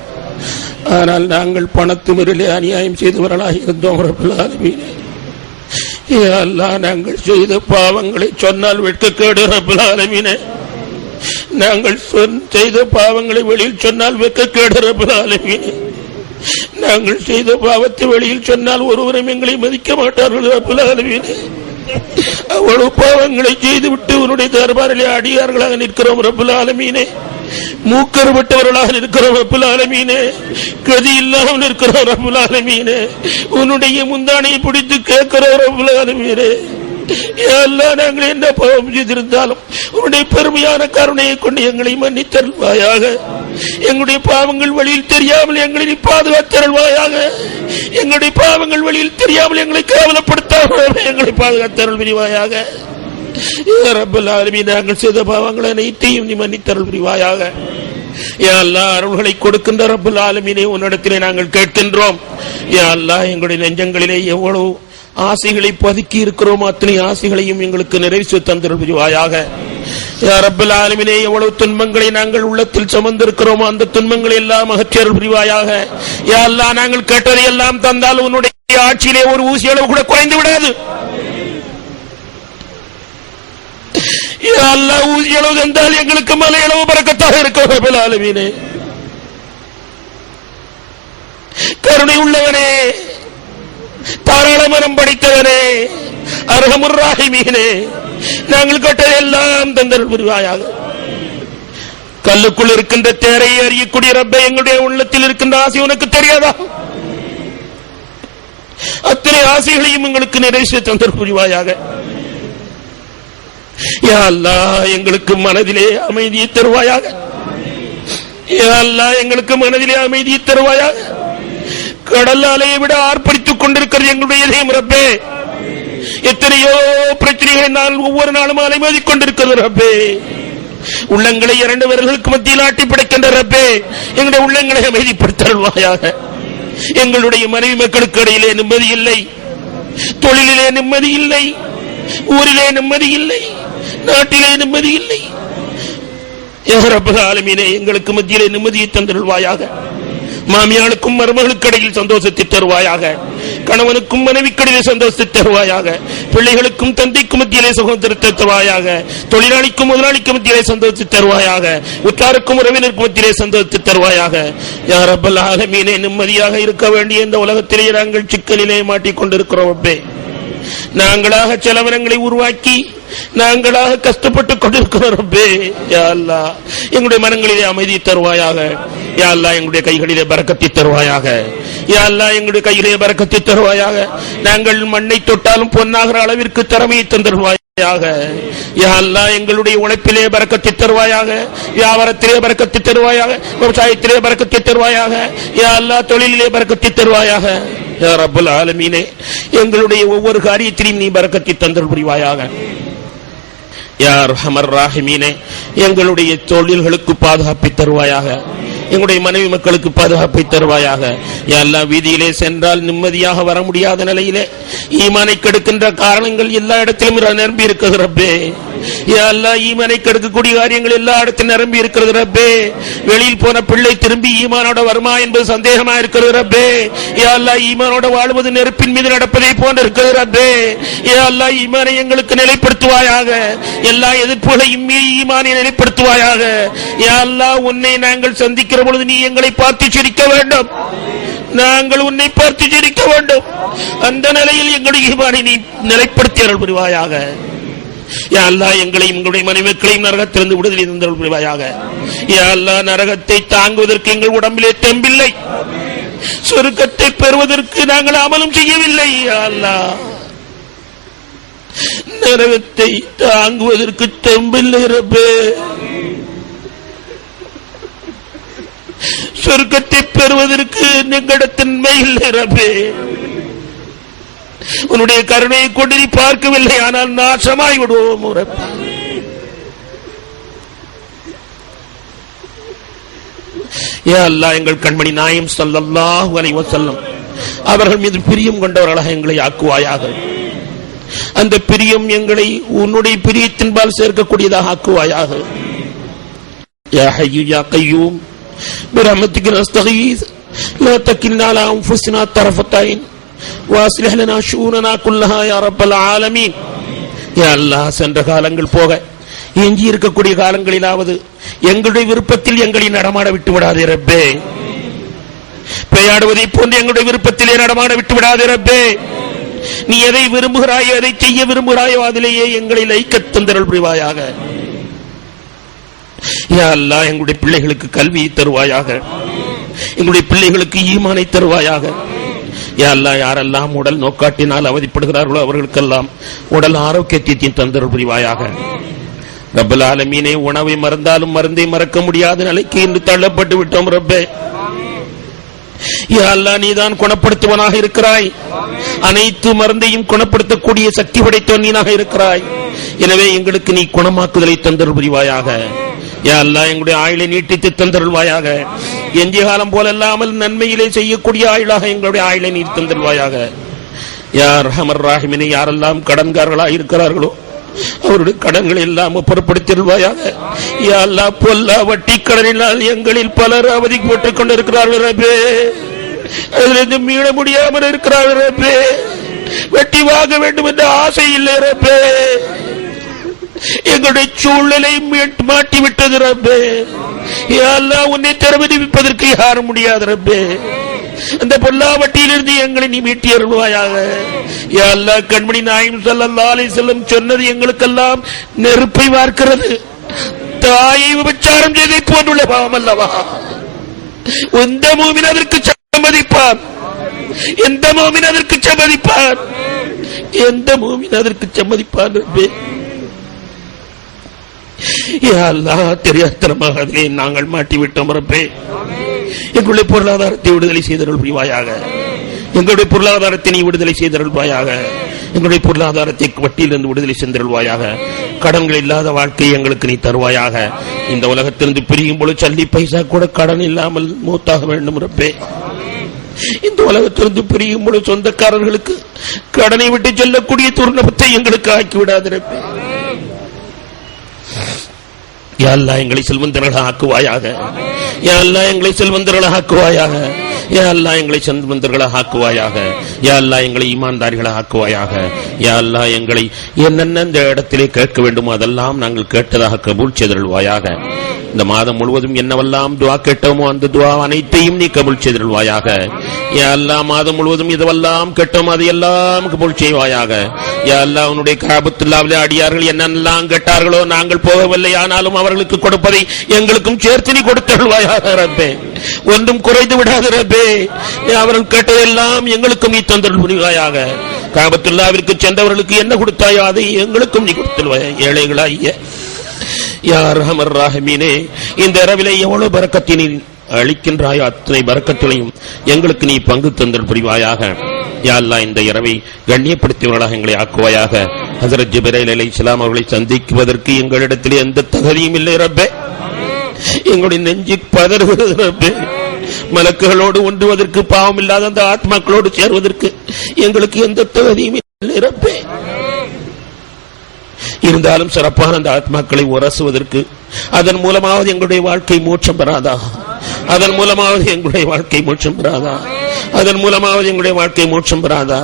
ஆனால் நாங்கள் பணத்துமிரிலே அநியாயம் செய்தவர்களாக இருந்தோம். ரப்பல் ஆலமீனே, யா அல்லாஹ், நாங்கள் செய்த பாவங்களை சொன்னால் வெட்கக்கேடு. ரப்பல் ஆலமீனே, நாங்கள் செய்த பாவங்களை வெளியில் சொன்னால் வெட்கக்கேடு. ரப்பல் ஆலமீனே, நாங்கள் செய்த பாவத்தை வெளியில் சொன்னால் ஒருவரும் எங்களை மதிக்க மாட்டார்கள். ரப்பல் ஆலமீனே, அவ்வளவு பாவங்களை செய்துவிட்டு உன்னுடைய தர்பாரிலே அடியார்களாக நிற்கிறோம். ரப்பல் ஆலமீனே, மூக்கறுபட்டவர்களாக இருக்கிறோம். ரப்பல் ஆலமீனே, கதி இல்லாமல் இருக்கிறோம். ரப்பல் ஆலமீனே, உன்னுடைய முந்தானையை பிடித்து கேட்கிறோம். ரப்பல் ஆலமீனே, நாங்கள் என்ன பாவம் செய்திருந்தாலும் உன்னுடைய பெருமையான கருணையை கொண்டு எங்களை மன்னித்தருள்வாயாக. எங்களுடைய பாவங்கள் வழியில் தெரியாமல் எங்களை பாதுகாத்தருள்வாயாக. எங்களுடைய பாவங்கள் வழியில் தெரியாமல் எங்களை கேவலப்படுத்தாமல் எங்களை பாதுகாத்தருள் புரிவாயாக. ரப்பல் ஆலமீன், நாங்கள் செய்த பாவங்கள் அனைத்தையும் நீ மன்னித்தருள் புரிவாயாக. யா அல்லாஹ், அருள்களை கொடுக்கின்ற ரப்பல் ஆலமீனே, உன்னிடத்திலே நாங்கள் கேட்கின்றோம். யா அல்லாஹ், எங்களுடைய நெஞ்சங்களிலே எவ்வளவு ஆசைகளை பதுக்கி இருக்கிறோம், அத்தனை ஆசைகளையும் எங்களுக்கு நிறைவேற்றி தந்தருள் புரிவாயாக. யா ரப்பல் ஆலமீனே, எவ்வளவு துன்பங்களை நாங்கள் உள்ளத்தில் சுமந்திருக்கிறோமோ அந்த துன்பங்களை எல்லாம் அகற்றியருள் புரிவாயாக. யா அல்லாஹ், நாங்கள் கேட்டதை எல்லாம் தந்தால் உன்னுடைய ஆட்சியிலே ஒரு ஊசி அளவு கூட குறைந்து விடாது. யா அல்லாஹ், ஊசி அளவு தந்தால் எங்களுக்கு மலை அளவு பரக்கத்தாக இருக்கும். ரப்பல் ஆலமீனே, கருணை உள்ளவனே, தாராள மனம் படைத்தவனே, அர்ஹமுர் ராஹிமீனே, நாங்கள் கேட்டதை எல்லாம் தந்தருள் புரிவாயாக. கல்லுக்குள் இருக்கின்ற தேரையை அறியக்கூடிய ரப்பே, எங்களுடைய உள்ளத்தில் இருக்கின்ற ஆசை உனக்கு தெரியாதா? அத்தனை ஆசைகளையும் எங்களுக்கு நிறைவேற்றி தந்தருள் புரிவாயாக. யா அல்லாஹ், எங்களுக்கு மனதிலே அமைதியை தருவாயாக. யா அல்லாஹ், எங்களுக்கு மனதிலே அமைதியை தருவாயாக. கடல் அலையை விட ஆர்ப்பரித்துக் கொண்டிருக்கிறது எங்களுடைய இதயம் ரப்பே. எத்தனையோ பிரச்சனைகளை நான் ஒவ்வொரு நாளும் அலைமோதிக் கொண்டிருக்கிறது ரப்பே. உள்ளங்களை இரண்டு விரல்களுக்கு மத்தியில் ஆட்டி படைக்கின்ற ரப்பே, எங்களுடைய உள்ளங்களை அமைதிப்படுத்தல்வாயாக. எங்களுடைய மனைவி மக்களுக்கு இடையிலே நிம்மதி இல்லை, தொழிலிலே நிம்மதி இல்லை, ஊரிலே நிம்மதி இல்லை, நாட்டிலே நிம்மதி இல்லை. யா ரப்பல் ஆலமீனே, எங்களுக்கு மத்தியிலே நிம்மதியை தந்தருள்வாயாக. மாமியாளுக்கும் மருமகளுக்கு இடையில் சந்தோஷத்தை தருவாயாக. கணவனுக்கும் மனைவிக்கிடையிலே சந்தோஷத்தை தருவாயாக. பிள்ளைகளுக்கும் தந்தைக்கும் மத்தியிலே சகோதரத்தை தருவாயாக. தொழிலாளிக்கும் முதலாளிக்கும் மத்தியிலே சந்தோஷத்தை தருவாயாக. உற்றாருக்கும் உறவினருக்கும் மத்தியிலே சந்தோஷத்தை தருவாயாக. யா ரப்பல் ஆலமீனே, நிம்மதியாக இருக்க வேண்டிய இந்த உலகத்திலே நாங்கள் சிக்கலிலே மாட்டிக்கொண்டிருக்கிறோம் அப்பே. நாங்களாக செலவினங்களை உருவாக்கி நாங்களாக கஷ்டப்பட்டுக் கொண்டிருக்கிறோம். யா அல்லாஹ், எங்களுடைய மனங்களிலே அமைதி தருவாயாக. யா அல்லாஹ், எங்களுடைய கைகளிலே பரக்கத்தை தருவாயாக. யா அல்லாஹ், எங்களுடைய கையிலே பரக்கத்தை தருவாயாக. நாங்கள் மண்ணை தொட்டாலும் பொன்னாகிற அளவிற்கு திறமையை தந்தருவாயாக. யா அல்லாஹ், எங்களுடைய உழைப்பிலே பரக்கத்தை தருவாயாக. வியாபாரத்திலே பரக்கத்தை தருவாயாக. விவசாயத்திலே பரக்கத்தை தருவாயாக. யா அல்லாஹ், தொழிலிலே பரக்கத்தை தருவாயாக. யா ரப்பல் ஆலமீனே, எங்களுடைய ஒவ்வொரு காரியத்திலும் நீ பரக்கத்தை தந்தல் புரிவாயாக. யா அர்ஹமர் ராஹிமீனே, எங்களுடைய தொழில்களுக்கு பாதுகாப்பை தருவாயாக. எங்களுடைய மனைவி மக்களுக்கு பாதுகாப்பை தருவாயாக. யா அல்லாஹ், வீதியிலே சென்றால் நிம்மதியாக வர முடியாத நிலையிலே ஈமானை கெடுக்கின்ற காரணங்கள் எல்லா இடத்திலும் நிரம்பி இருக்கிறது ரப்பே. யா அல்லாஹ், ஈமானை கெடுக்கக்கூடிய காரியங்கள் எல்லா இடத்திலும் நிரம்பி இருக்கிறது ரப்பே. வெளியில் போன பிள்ளை திரும்பி ஈமானோட வருமா என்பது சந்தேகமா இருக்கிறது ரப்பே. யா அல்லாஹ், ஈமானோட வாழ்வது நெருப்பின் மீது நடப்பதை போன்று இருக்கிறது ரப்பே. யா அல்லாஹ், ஈமானை எங்களுக்கு நிலைப்படுத்துவாயாக. எல்லா எதிர்ப்புகளையும் மீறி ஈமானை நிலைப்படுத்துவாயாக. யா அல்லாஹ், உன்னை நாங்கள் சந்திக்கிற பொழுது நீ எங்களை பார்த்து சிரிக்க வேண்டும், நாங்கள் உன்னை பார்த்து சிரிக்க வேண்டும். அந்த நிலையில் எங்களுடைய ஈமானை நீ நிலைப்படுத்தி அருள் புரிவாயாக. யா அல்லாஹ், எங்களையும் எங்களுடைய மனைவிகளையும் நரகத்திலிருந்து விடுதலை தந்தருள் புரிவாயாக. யா அல்லாஹ், நரகத்தை தாங்குவதற்கு எங்கள் உடம்பிலே தெம்பில்லை, சொர்க்கத்தை பெறுவதற்கு நாங்கள் அமலும் செய்யவில்லை. யா அல்லாஹ், நரகத்தை தாங்குவதற்கு தெம்பில்லை ரப்பே. சொர்க்கத்தை பெறுவதற்கு எங்களிடத்தின் இல்லை ரப்பே. உன்னுடைய கருணையை கொண்டு நீ பார்க்கவில்லை, ஆனால் நாசமாய் விடுவோம் ரப்பே. யா அல்லாஹ், எங்கள் கண்மணி நாயம் ஸல்லல்லாஹு அலைஹி வஸல்லம் அவர்கள் மீது பிரியம் கொண்டவர்களாக எங்களை ஆக்குவாயாக. அந்த பிரியம் எங்களை உன்னுடைய பிரியத்தின்பால் சேர்க்கக்கூடியதாக ஆக்குவாயாக. யா ஹய்யு யா கய்யூம் برحمتك نستغيث لا تكلنا على انفسنا طرفة عين واصلح لنا شؤوننا كلها يا رب العالمين. யா அல்லாஹ், சென்ற காலங்கள் போக எஞ்சி இருக்கக்கூடிய காலங்களிலாவது எங்களுடைய விருப்பத்தில் எங்களை நடமாட விட்டு விடாதே ரப்பே. பெய்யாடுவதை போன்று எங்களுடைய விருப்பத்திலே நடமாட விட்டு விடாதே ரப்பே. நீ எதை விரும்புகிறாயோ, எதை செய்ய விரும்புகிறாயோ அதிலேயே எங்களை லைக்கத் தந்தருள் புரிவாயாக. யா அல்லாஹ், எங்களுடைய பிள்ளைகளுக்கு கல்வியை தருவாயாக. எங்களுடைய பிள்ளைகளுக்கு ஈமானை தருவாயாக. யா அல்லாஹ், யாரெல்லாம் உடல் நோக்காட்டினால் அவதிப்படுகிறார்களோ அவர்களுக்கெல்லாம் உடல் ஆரோக்கியத்தை தந்தருள் புரிவாயாக. ரப்பல் ஆலமீனே, உணவை மறந்தாலும் மருந்தை மறக்க முடியாத நிலைக்கு இன்று தள்ளப்பட்டு விட்டோம் ரப்பே. யா அல்லாஹ், நீதான் குணப்படுத்துவனாக இருக்கிறாய். அனைத்து மருந்தையும் குணப்படுத்தக்கூடிய சக்தி படைத்தவன் நீனாக இருக்கிறாய். எனவே எங்களுக்கு நீ குணமாக்குதலை தந்தருள் புரிவாயாக. யா அல்லாஹ், எங்களுடைய ஆயுளை நீட்டித்து தந்தருள்வாயாக. எஞ்சிய காலம் போல இல்லாமல் நன்மையிலே செய்யக்கூடிய ஆயுளாக எங்களுடைய ஆயுளை நீட்டி தந்தருள்வாயாக. யா அர்ஹமர் ராஹிமீனே, யாரெல்லாம் கடன்காரர்களாக இருக்கிறார்களோ அவருடைய கடன்களை எல்லாம் பொறுப்படுத்திடுவாயாக. யா அல்லாஹ், பொல்லா வட்டி கடனினால் எங்களில் பலர் அவதிப்பட்டுக் கொண்டிருக்கிறார்கள் ரப்பே. அதிலிருந்து மீள முடியாமல் இருக்கிறார்கள் ரப்பே. வெட்டி வாங்க வேண்டும் என்ற ஆசை இல்லை ரப்பே. எங்களுடைய சூழ்நிலை மாட்டிவிட்டது ரப்பே. யா அல்லாஹ், உன்னை திறமதிப்பதற்கு யாரும் முடியாது ரப்பே. அந்த பொல்லாவட்டியிலிருந்து எங்களை நீ மீட்டி அருள்வாயாக. யா அல்லாஹ், கண்மணி நாயம் ஸல்லல்லாஹு அலைஹி வஸல்லம் சொன்னது எங்களுக்கெல்லாம் நெருப்பை வார்க்கிறது. தாயை விபச்சாரம் செய்தை போன்றுள்ள பாவம் அல்லவா? எந்த மூமின் அதற்கு சம்மதிப்பான்? எந்த மூமின் அதற்கு சம்மதிப்பான்? எந்த மூமின் அதற்கு சம்மதிப்பான் ரப்பே? யா அல்லாஹ், தெரியாதனமாக அதிலே நாங்கள் மாட்டிவிட்டோம் ரப்பே. எங்களுடைய பொருளாதாரத்தை விடுதலை செய்தருள் புரிவாயாக. எங்களுடைய பொருளாதாரத்தை நீ விடுதலை செய்தருள்வாயாக. எங்களுடைய பொருளாதாரத்தை வட்டியிலிருந்து விடுதலை சென்றல்வாயாக. கடன்கள் இல்லாத வாழ்க்கையை எங்களுக்கு நீ தருவாயாக. இந்த உலகத்திலிருந்து பிரியும் பொழுது சல்லி பைசா கூட கடன் இல்லாமல் மூத்தாக வேண்டும் ரப்பே. இந்த உலகத்திலிருந்து பிரியும் பொழுது சொந்தக்காரர்களுக்கு கடனை விட்டு செல்லக்கூடிய துர்நபத்தை எங்களுக்கு ஆக்கிவிடாது ரப்பே. யா அல்லாஹ் எங்களை செல்வந்தர்களாக ஆக்குவாயாக. யா அல்லாஹ் எங்களை செல்வந்தர்களாக ஆக்குவாயாக. யா அல்லாஹ் எங்களை செல்வந்தர்களாக ஆக்குவாயாக. யா அல்லாஹ் எங்களை ஈமான்தாரிகளாக ஆக்குவாயாக. யா அல்லாஹ் எங்களை என்னென்ன இந்த இடத்திலே கேட்க வேண்டுமோ அதெல்லாம் நாங்கள் கேட்டதாக கபூல் செய்தருள்வாயாக. இந்த மாதம் முழுவதும் என்னவெல்லாம் துவா கேட்டோமோ அந்த துவா அனைத்தையும் நீ கபூல் செய்தருள்வாயாக. யா அல்லாஹ் மாதம் முழுவதும் இதுவெல்லாம் கேட்டோமோ அதையெல்லாம் கபூல் செய்வாயாக. யா அல்லாஹ் உன்னுடைய காபத்துல்லாவிலே அடியார்கள் என்னென்னலாம் கேட்டார்களோ நாங்கள் போகவில்லை, ஆனாலும் அவர்களுக்கு கொடுப்பதை எங்களுக்கும் சேர்த்து நீ கொடுத்தருள்வாயாக ரப்பே. ஒன்றும் குறைந்து விடாது ரப்பே. அவர்கள் கேட்டதெல்லாம் எங்களுக்கும் நீ தந்தருள் புரிவாயாக. காபத்துல்லாவிற்கு சென்றவர்களுக்கு என்ன கொடுத்தாயோ அதை எங்களுக்கும் நீ கொடுத்தருள்வாயாக. ஏழைகளாகிய யா அர்ஹமர் ராஹிமீனே, இந்த இரவிலே எவ்வளவு பரக்கத்தினை அளிக்கின்றாயோ அத்தனை பரக்கத்திலையும் எங்களுக்கு நீ பங்கு தந்தல் புரிவாயாக. யா அல்லாஹ் இந்த இரவை கண்ணியப்படுத்தியவர்களாக எங்களை ஆக்குவாயாக. ஹஜ்ரத் ஜிப்ரீல் அலைஹிஸ்ஸலாம் அவர்களை சந்திக்குவதற்கு எங்களிடத்தில் எந்த தகுதியும் இல்லை ரப்பே. எங்களுடைய நெஞ்சு பதறுகிறது ரப்பே. மலக்குகளோடு ஒன்றுவதற்கு, பாவம் இல்லாத அந்த ஆத்மாக்களோடு சேருவதற்கு எங்களுக்கு எந்த தகுதியும் இல்லை ரப்பே. இருந்தாலும் சிறப்பான அந்த ஆத்மாக்களை உரசுவதற்கு அதன் மூலமாவது எங்களுடைய வாழ்க்கை மோட்சம் பெறாதா? அதன் மூலமாவது எங்களுடைய வாழ்க்கை மோட்சம் பெறாதா? அதன் மூலமாவது எங்களுடைய வாழ்க்கை மோட்சம் பெறாதா?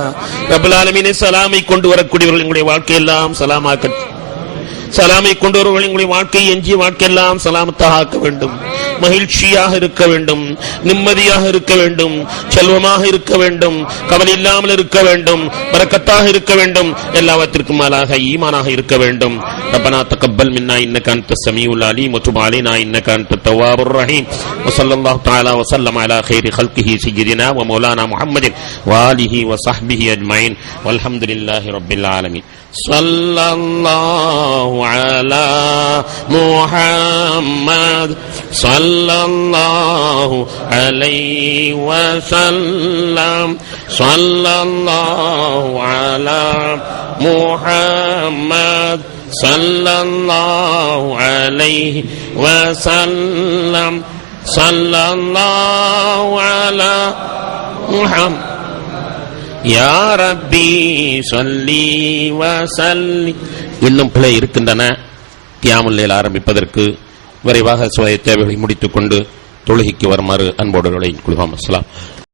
ரப்பல் ஆலமீனே, சலாமை கொண்டு வரக்கூடியவர்கள் எங்களுடைய வாழ்க்கையெல்லாம் சலாமை கொண்டு வருவர்கள் எங்களுடைய வாழ்க்கையை எஞ்சிய வாழ்க்கையெல்லாம் சலாமத்தாக ஆக்க வேண்டும். மகிழ்ச்சியாக இருக்க வேண்டும், நிம்மதியாக இருக்க வேண்டும், செல்வமாக இருக்க வேண்டும், கவலை இல்லாமல் இருக்க வேண்டும், பரக்கத்தாக இருக்க வேண்டும், எல்லாவற்றிற்கும் மேலாக ஈமானாக இருக்க வேண்டும். ரப்பனா தகப்பல் மின்னா இன்னக அன்த ஸமீஉல் அலீம் வ துப் அலைனா இன்னக அன்த தவ்வாபுர் ரஹீம். வஸல்லல்லாஹு தஆலா வஸல்லம் அலா கைரி ஹல்கிஹி சய்யிதினா வ மௌலானா முஹம்மதின் வ ஆலிஹி வ ஸஹ்பிஹி அஜ்மஈன் வல்ஹம்துலில்லாஹி ரப்பில் ஆலமீன். ஸல்லல்லாஹு அலா முஹம்மத் ஸல்லல்லாஹு அலைஹி வஸல்லம். ஸல்லல்லாஹு அலா முஹம்மத் ஸல்லல்லாஹு அலைஹி வஸல்லம். ஸல்லல்லாஹு அலா முஹம்மத் யா ரப்பி ஸல்லி வஸல்லி. இன்னும் பிழை இருக்கின்றன. கியாமுல் லைல் ஆரம்பிப்பதற்கு விரைவாக சுய தேவைகளை முடித்துக் கொண்டு தொழுகைக்கு வருமாறு அன்போடு குழுவாம். அஸ்ஸலாம்.